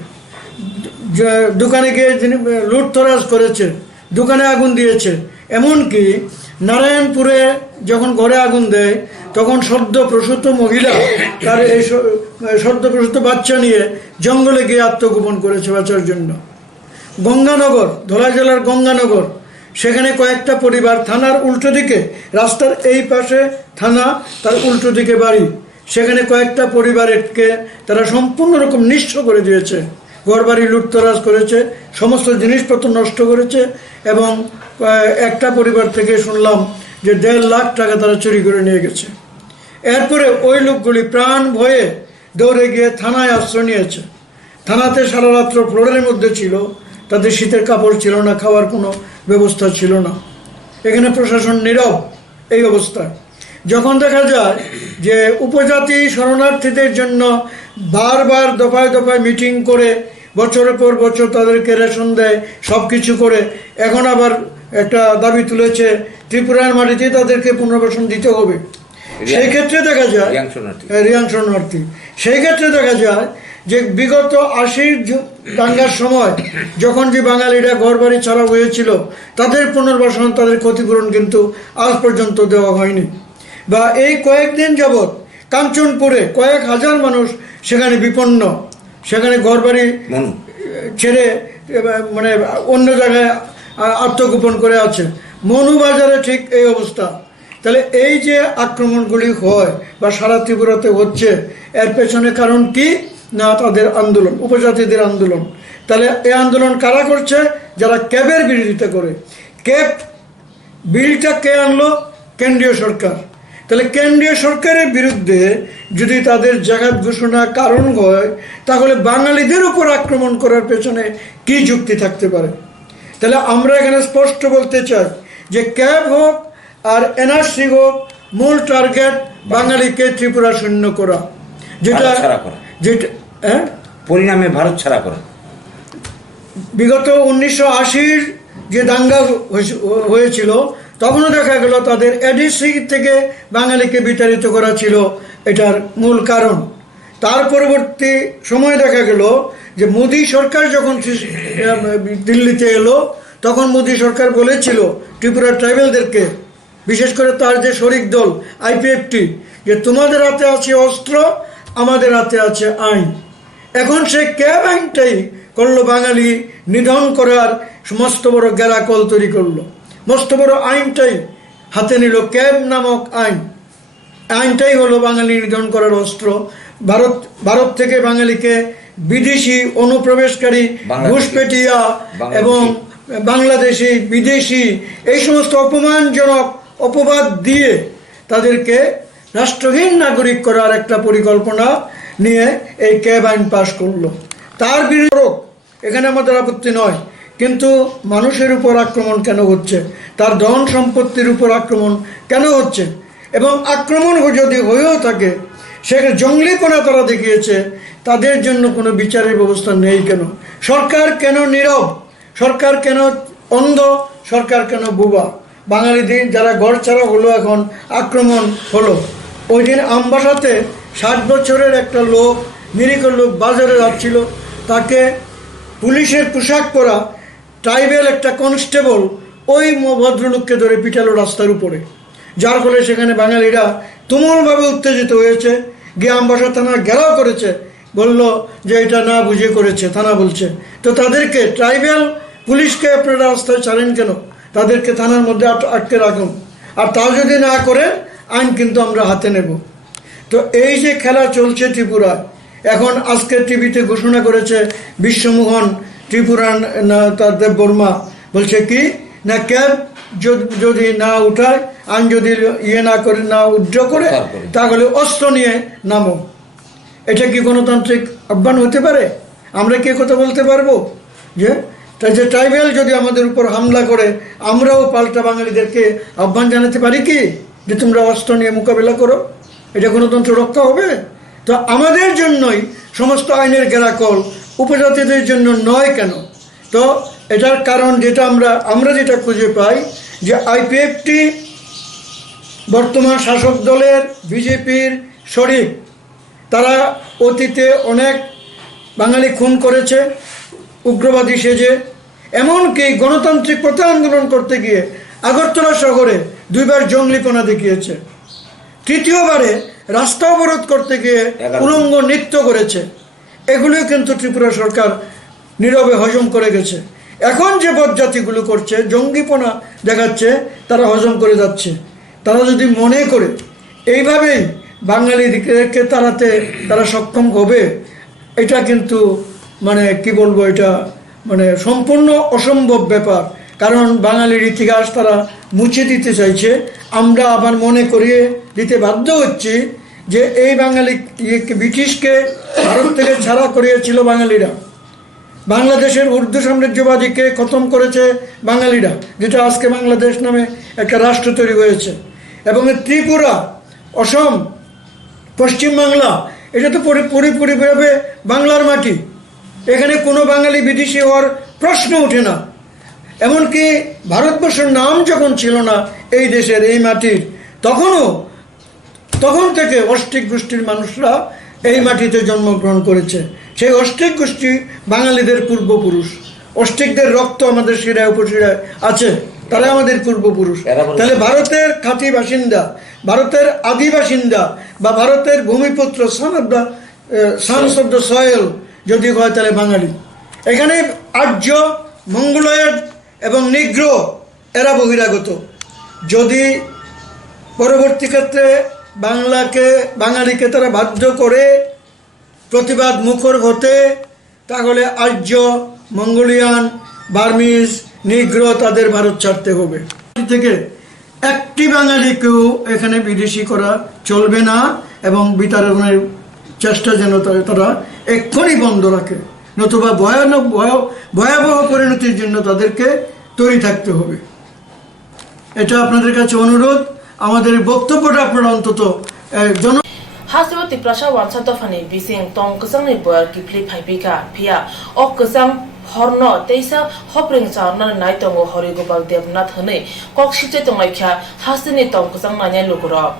দোকানে গিয়ে যিনি লুটতরাজ করেছে দোকানে আগুন দিয়েছে এমনকি নারায়ণপুরে যখন ঘরে আগুন দেয় তখন সদ্য প্রসূত মহিলা তার এই সদ্য প্রসূত বাচ্চা নিয়ে জঙ্গলে গিয়ে আত্মগোপন করেছে বাঁচার জন্য গঙ্গানগর ধলাই জেলার গঙ্গানগর সেখানে কয়েকটা পরিবার থানার উল্টো দিকে রাস্তার এই পাশে থানা তার উল্টো দিকে বাড়ি সেখানে কয়েকটা পরিবারকে তারা সম্পূর্ণ রকম নিঃস্ব করে দিয়েছে ঘরবাড়ি লুটতরাজ করেছে সমস্ত জিনিসপত্র নষ্ট করেছে এবং একটা পরিবার থেকে শুনলাম যে 1.5 লাখ টাকা তারা চুরি করে নিয়ে গেছে এরপরে ওই লোকগুলি প্রাণ ভয়ে দৌড়ে গিয়ে থানায় আশ্রয় নিয়েছে থানাতে সারা রাত্র ফ্লোরের মধ্যে ছিল তাদের শীতের কাপড় ছিল না খাওয়ার কোনো ব্যবস্থা ছিল না এখানে প্রশাসন নীরব এই অবস্থায় যখন দেখা যায় যে উপজাতি শরণার্থীদের জন্য বারবার দফায় দফায় মিটিং করে বছরের পর বছর তাদেরকে রেশন দেয় সব কিছু করে এখন আবার একটা দাবি তুলেছে ত্রিপুরার মাটিতে তাদেরকে পুনর্বাসন দিতে হবে সেই ক্ষেত্রে দেখা যায় রিয়াং শরণার্থী সেই ক্ষেত্রে দেখা যায় যে বিগত 80 দাঙ্গার সময় যখন যে বাঙালিরা ঘরবাড়ি ছাড়া হয়েছিল তাদের পুনর্বাসন তাদের ক্ষতিপূরণ কিন্তু আজ পর্যন্ত দেওয়া হয়নি বা এই কয়েকদিন যাবৎ কাঞ্চনপুরে কয়েক হাজার মানুষ সেখানে বিপন্ন সেখানে ঘরবাড়ি ছেড়ে মানে অন্য জায়গায় আত্মগোপন করে আছে মনুবাজারে ঠিক এই অবস্থা তাহলে এই যে আক্রমণগুলি হয় বা সারা ত্রিপুরাতে হচ্ছে এর পেছনে কারণ কি না তাদের আন্দোলন উপজাতিদের আন্দোলন তাহলে এই আন্দোলন কারা করছে যারা ক্যাবের বিরোধিতা করে ক্যাব বিলটা কে আনলো কেন্দ্রীয় সরকার তাহলে কেন্দ্রীয় সরকারের বিরুদ্ধে যদি তাদের জাগাত ঘোষণা কারণ হয় তাহলে বাঙালিদের উপর আক্রমণ করার পেছনে কি যুক্তি থাকতে পারে তাহলে আমরা এখানে স্পষ্ট বলতে চাই যে ক্যাব হোক আর এনআরসি হোক মূল টার্গেট বাঙালিকে ত্রিপুরা শূন্য করা যেটা পরিণামে ভারত ছাড়া করা বিগত 1980 যে দাঙ্গা হয়েছিল তখনও দেখা গেল তাদের এডিসি থেকে বাঙালিকে বিতাড়িত করা ছিল এটার মূল কারণ তার পরবর্তী সময় দেখা গেল যে মোদী সরকার যখন দিল্লিতে এলো তখন মোদী সরকার বলেছিল ত্রিপুরা ট্রাইবেলদেরকে, বিশেষ করে তার যে শরিক দল আইপিএফটি, যে তোমাদের হাতে আছে অস্ত্র, আমাদের হাতে আছে আইন। এখন সে ক্যাব আইনটাই করলো বাঙালি নিধন করার মস্ত বড় গেরাকল তৈরি করলো, মস্ত বড় আইনটাই হাতে নিল, ক্যাব নামক আইনটাই হলো বাঙালি নিধন করার অস্ত্র। ভারত থেকে বাঙালিকে বিদেশি অনুপ্রবেশকারী, ঘুষপেটিয়া এবং বাংলাদেশি, বিদেশি এই সমস্ত অপমানজনক অপবাদ দিয়ে তাদেরকে রাষ্ট্রহীন নাগরিক করার একটা পরিকল্পনা নিয়ে এই ক্যাব আইন পাশ করলো। তার বিরুদ্ধে এখানে আমাদের আপত্তি নয়, কিন্তু মানুষের উপর আক্রমণ কেন হচ্ছে, তার ধন সম্পত্তির উপর আক্রমণ কেন হচ্ছে, এবং আক্রমণ যদি হয়েও থাকে সেখানে জঙ্গলিপনা তারা দেখিয়েছে, তাদের জন্য কোনো বিচারের ব্যবস্থা নেই কেন? সরকার কেন নীরব? সরকার কেন অন্ধ? সরকার কেন বোবা? বাঙালিদের যারা ঘর ছাড়া হলো, এখন আক্রমণ হলো। ওই দিন আমবাসাতে 60 বছরের একটা লোক, নিরীহ লোক বাজারে যাচ্ছিল, তাকে পুলিশের পোশাক পরা ট্রাইবেল একটা কনস্টেবল ওই ভদ্রলোককে ধরে পিটালো রাস্তার উপরে, যার ফলে সেখানে বাঙালিরা তুমুলভাবে উত্তেজিত হয়েছে, গিয়ে আমবাসা থানা ঘেরাও করেছে, বলল যে এটা না বুঝে করেছে, থানা বলছে। তো তাদেরকে, ট্রাইবেল পুলিশকে আপনারা রাস্তায় ছাড়েন কেন? তাদেরকে থানার মধ্যে আটকে রাখুন, আর তাও যদি না করেন আইন কিন্তু আমরা হাতে নেব। তো এই যে খেলা চলছে ত্রিপুরায়, এখন আজকে টিভিতে ঘোষণা করেছে বিশ্বমোহন ত্রিপুরা তার দেব বর্মা, বলছে কি না, ক্যাব যদি না উঠায়, আইন যদি না করে, না উইথড্র করে, তাহলে অস্ত্র নিয়ে নামো। এটা কি গণতান্ত্রিক আহ্বান হতে পারে? আমরা কি কথা বলতে পারবো যে ট্রাইবেল যদি আমাদের উপর হামলা করে, আমরাও পাল্টা বাঙালিদেরকে আহ্বান জানাতে পারি কি যে তোমরা অস্ত্র নিয়ে মোকাবিলা করো? এটা গণতন্ত্র রক্ষা হবে? তো আমাদের জন্যই সমস্ত আইনের গেরাকল, উপজাতিদের জন্য নয় কেন? তো এটার কারণ যেটা আমরা যেটা খুঁজে পাই, যে আইপিএফটি বর্তমান শাসক দলের বিজেপির শরিক, তারা অতীতে অনেক বাঙালি খুন করেছে উগ্রবাদী সেজে, এমনকি গণতান্ত্রিক প্রতি আন্দোলন করতে গিয়ে আগরতলা শহরে 2বার জঙ্গলিপনা দেখিয়েছে, তৃতীয়বারে রাস্তা অবরোধ করতে গিয়ে উলঙ্গ নৃত্য করেছে। এগুলিও কিন্তু ত্রিপুরা সরকার নীরবে হজম করে গেছে। এখন যে বদজাতিগুলো করছে, জঙ্গিপনা দেখাচ্ছে, তারা হজম করে যাচ্ছে। তারা যদি মনে করে এইভাবেই বাঙালিদেরকে তাড়াতে তারা সক্ষম হবে, এটা কিন্তু মানে কি বলবো, এটা মানে সম্পূর্ণ অসম্ভব ব্যাপার। কারণ বাঙালির ইতিহাস তারা মুছে দিতে চাইছে। আমরা আবার মনে করিয়ে দিতে বাধ্য হচ্ছি যে এই বাঙালি ব্রিটিশকে ভারত থেকে ছাড়া করিয়েছিল বাঙালিরা, বাংলাদেশের উর্দু সাম্রাজ্যবাদীকে খতম করেছে বাঙালিরা, যেটা আজকে বাংলাদেশ নামে একটা রাষ্ট্র তৈরি হয়েছে। এবং ত্রিপুরা, অসম, পশ্চিমবাংলা, এটা তো পরিপূর্ণভাবে বাংলার মাটি। এখানে কোনো বাঙালি বিদেশি হওয়ার প্রশ্ন ওঠে না। এমনকি ভারতবর্ষের নাম যখন ছিল না এই দেশের, এই মাটির, তখন থেকে অস্ট্রিক গোষ্ঠীর মানুষরা এই মাটিতে জন্মগ্রহণ করেছে। সেই অস্ট্রিক গোষ্ঠী বাঙালিদের পূর্বপুরুষ। অস্ট্রিকদের রক্ত আমাদের শিরায় উপশিরায় আছে, তারা আমাদের পূর্বপুরুষ। তাহলে ভারতের খাঁটি বাসিন্দা, ভারতের আদি বাসিন্দা বা ভারতের ভূমিপুত্র, সানস অফ দ্য সয়েল যদি হয়, তাহলে বাঙালি। এখানে আর্য, মঙ্গোলয়েড এবং নিগ্র এরা বহিরাগত। যদি পরবর্তী ক্ষেত্রে বাঙালিকে তারা বাধ্য করে প্রতিবাদ মুখর হতে, তাহলে আর্য, মঙ্গোলিয়ান, বার্মিজ, নিগ্র তাদের ভারত ছাড়তে হবে। থেকে একটি বাঙালিকেও এখানে বিদেশি করা চলবে না, এবং বিতাড়নের চেষ্টা যেন তারা এক্ষুনি বন্ধ রাখে, নতুবা ভয়াবহ পরিণতির জন্য তাদেরকে তৈরি থাকতে হবে। এটা আপনাদের কাছে অনুরোধ। আমাদের বক্তব্যটা আপনারা অন্তত Hasio tiprasha wansa dofani bising tong kusang ni boyar kipli phaipika phia ok kusang horno teisa hopring charna nai tongo hori gopal devnath hane kok site tongai kha hasini tong kusang nanya lugro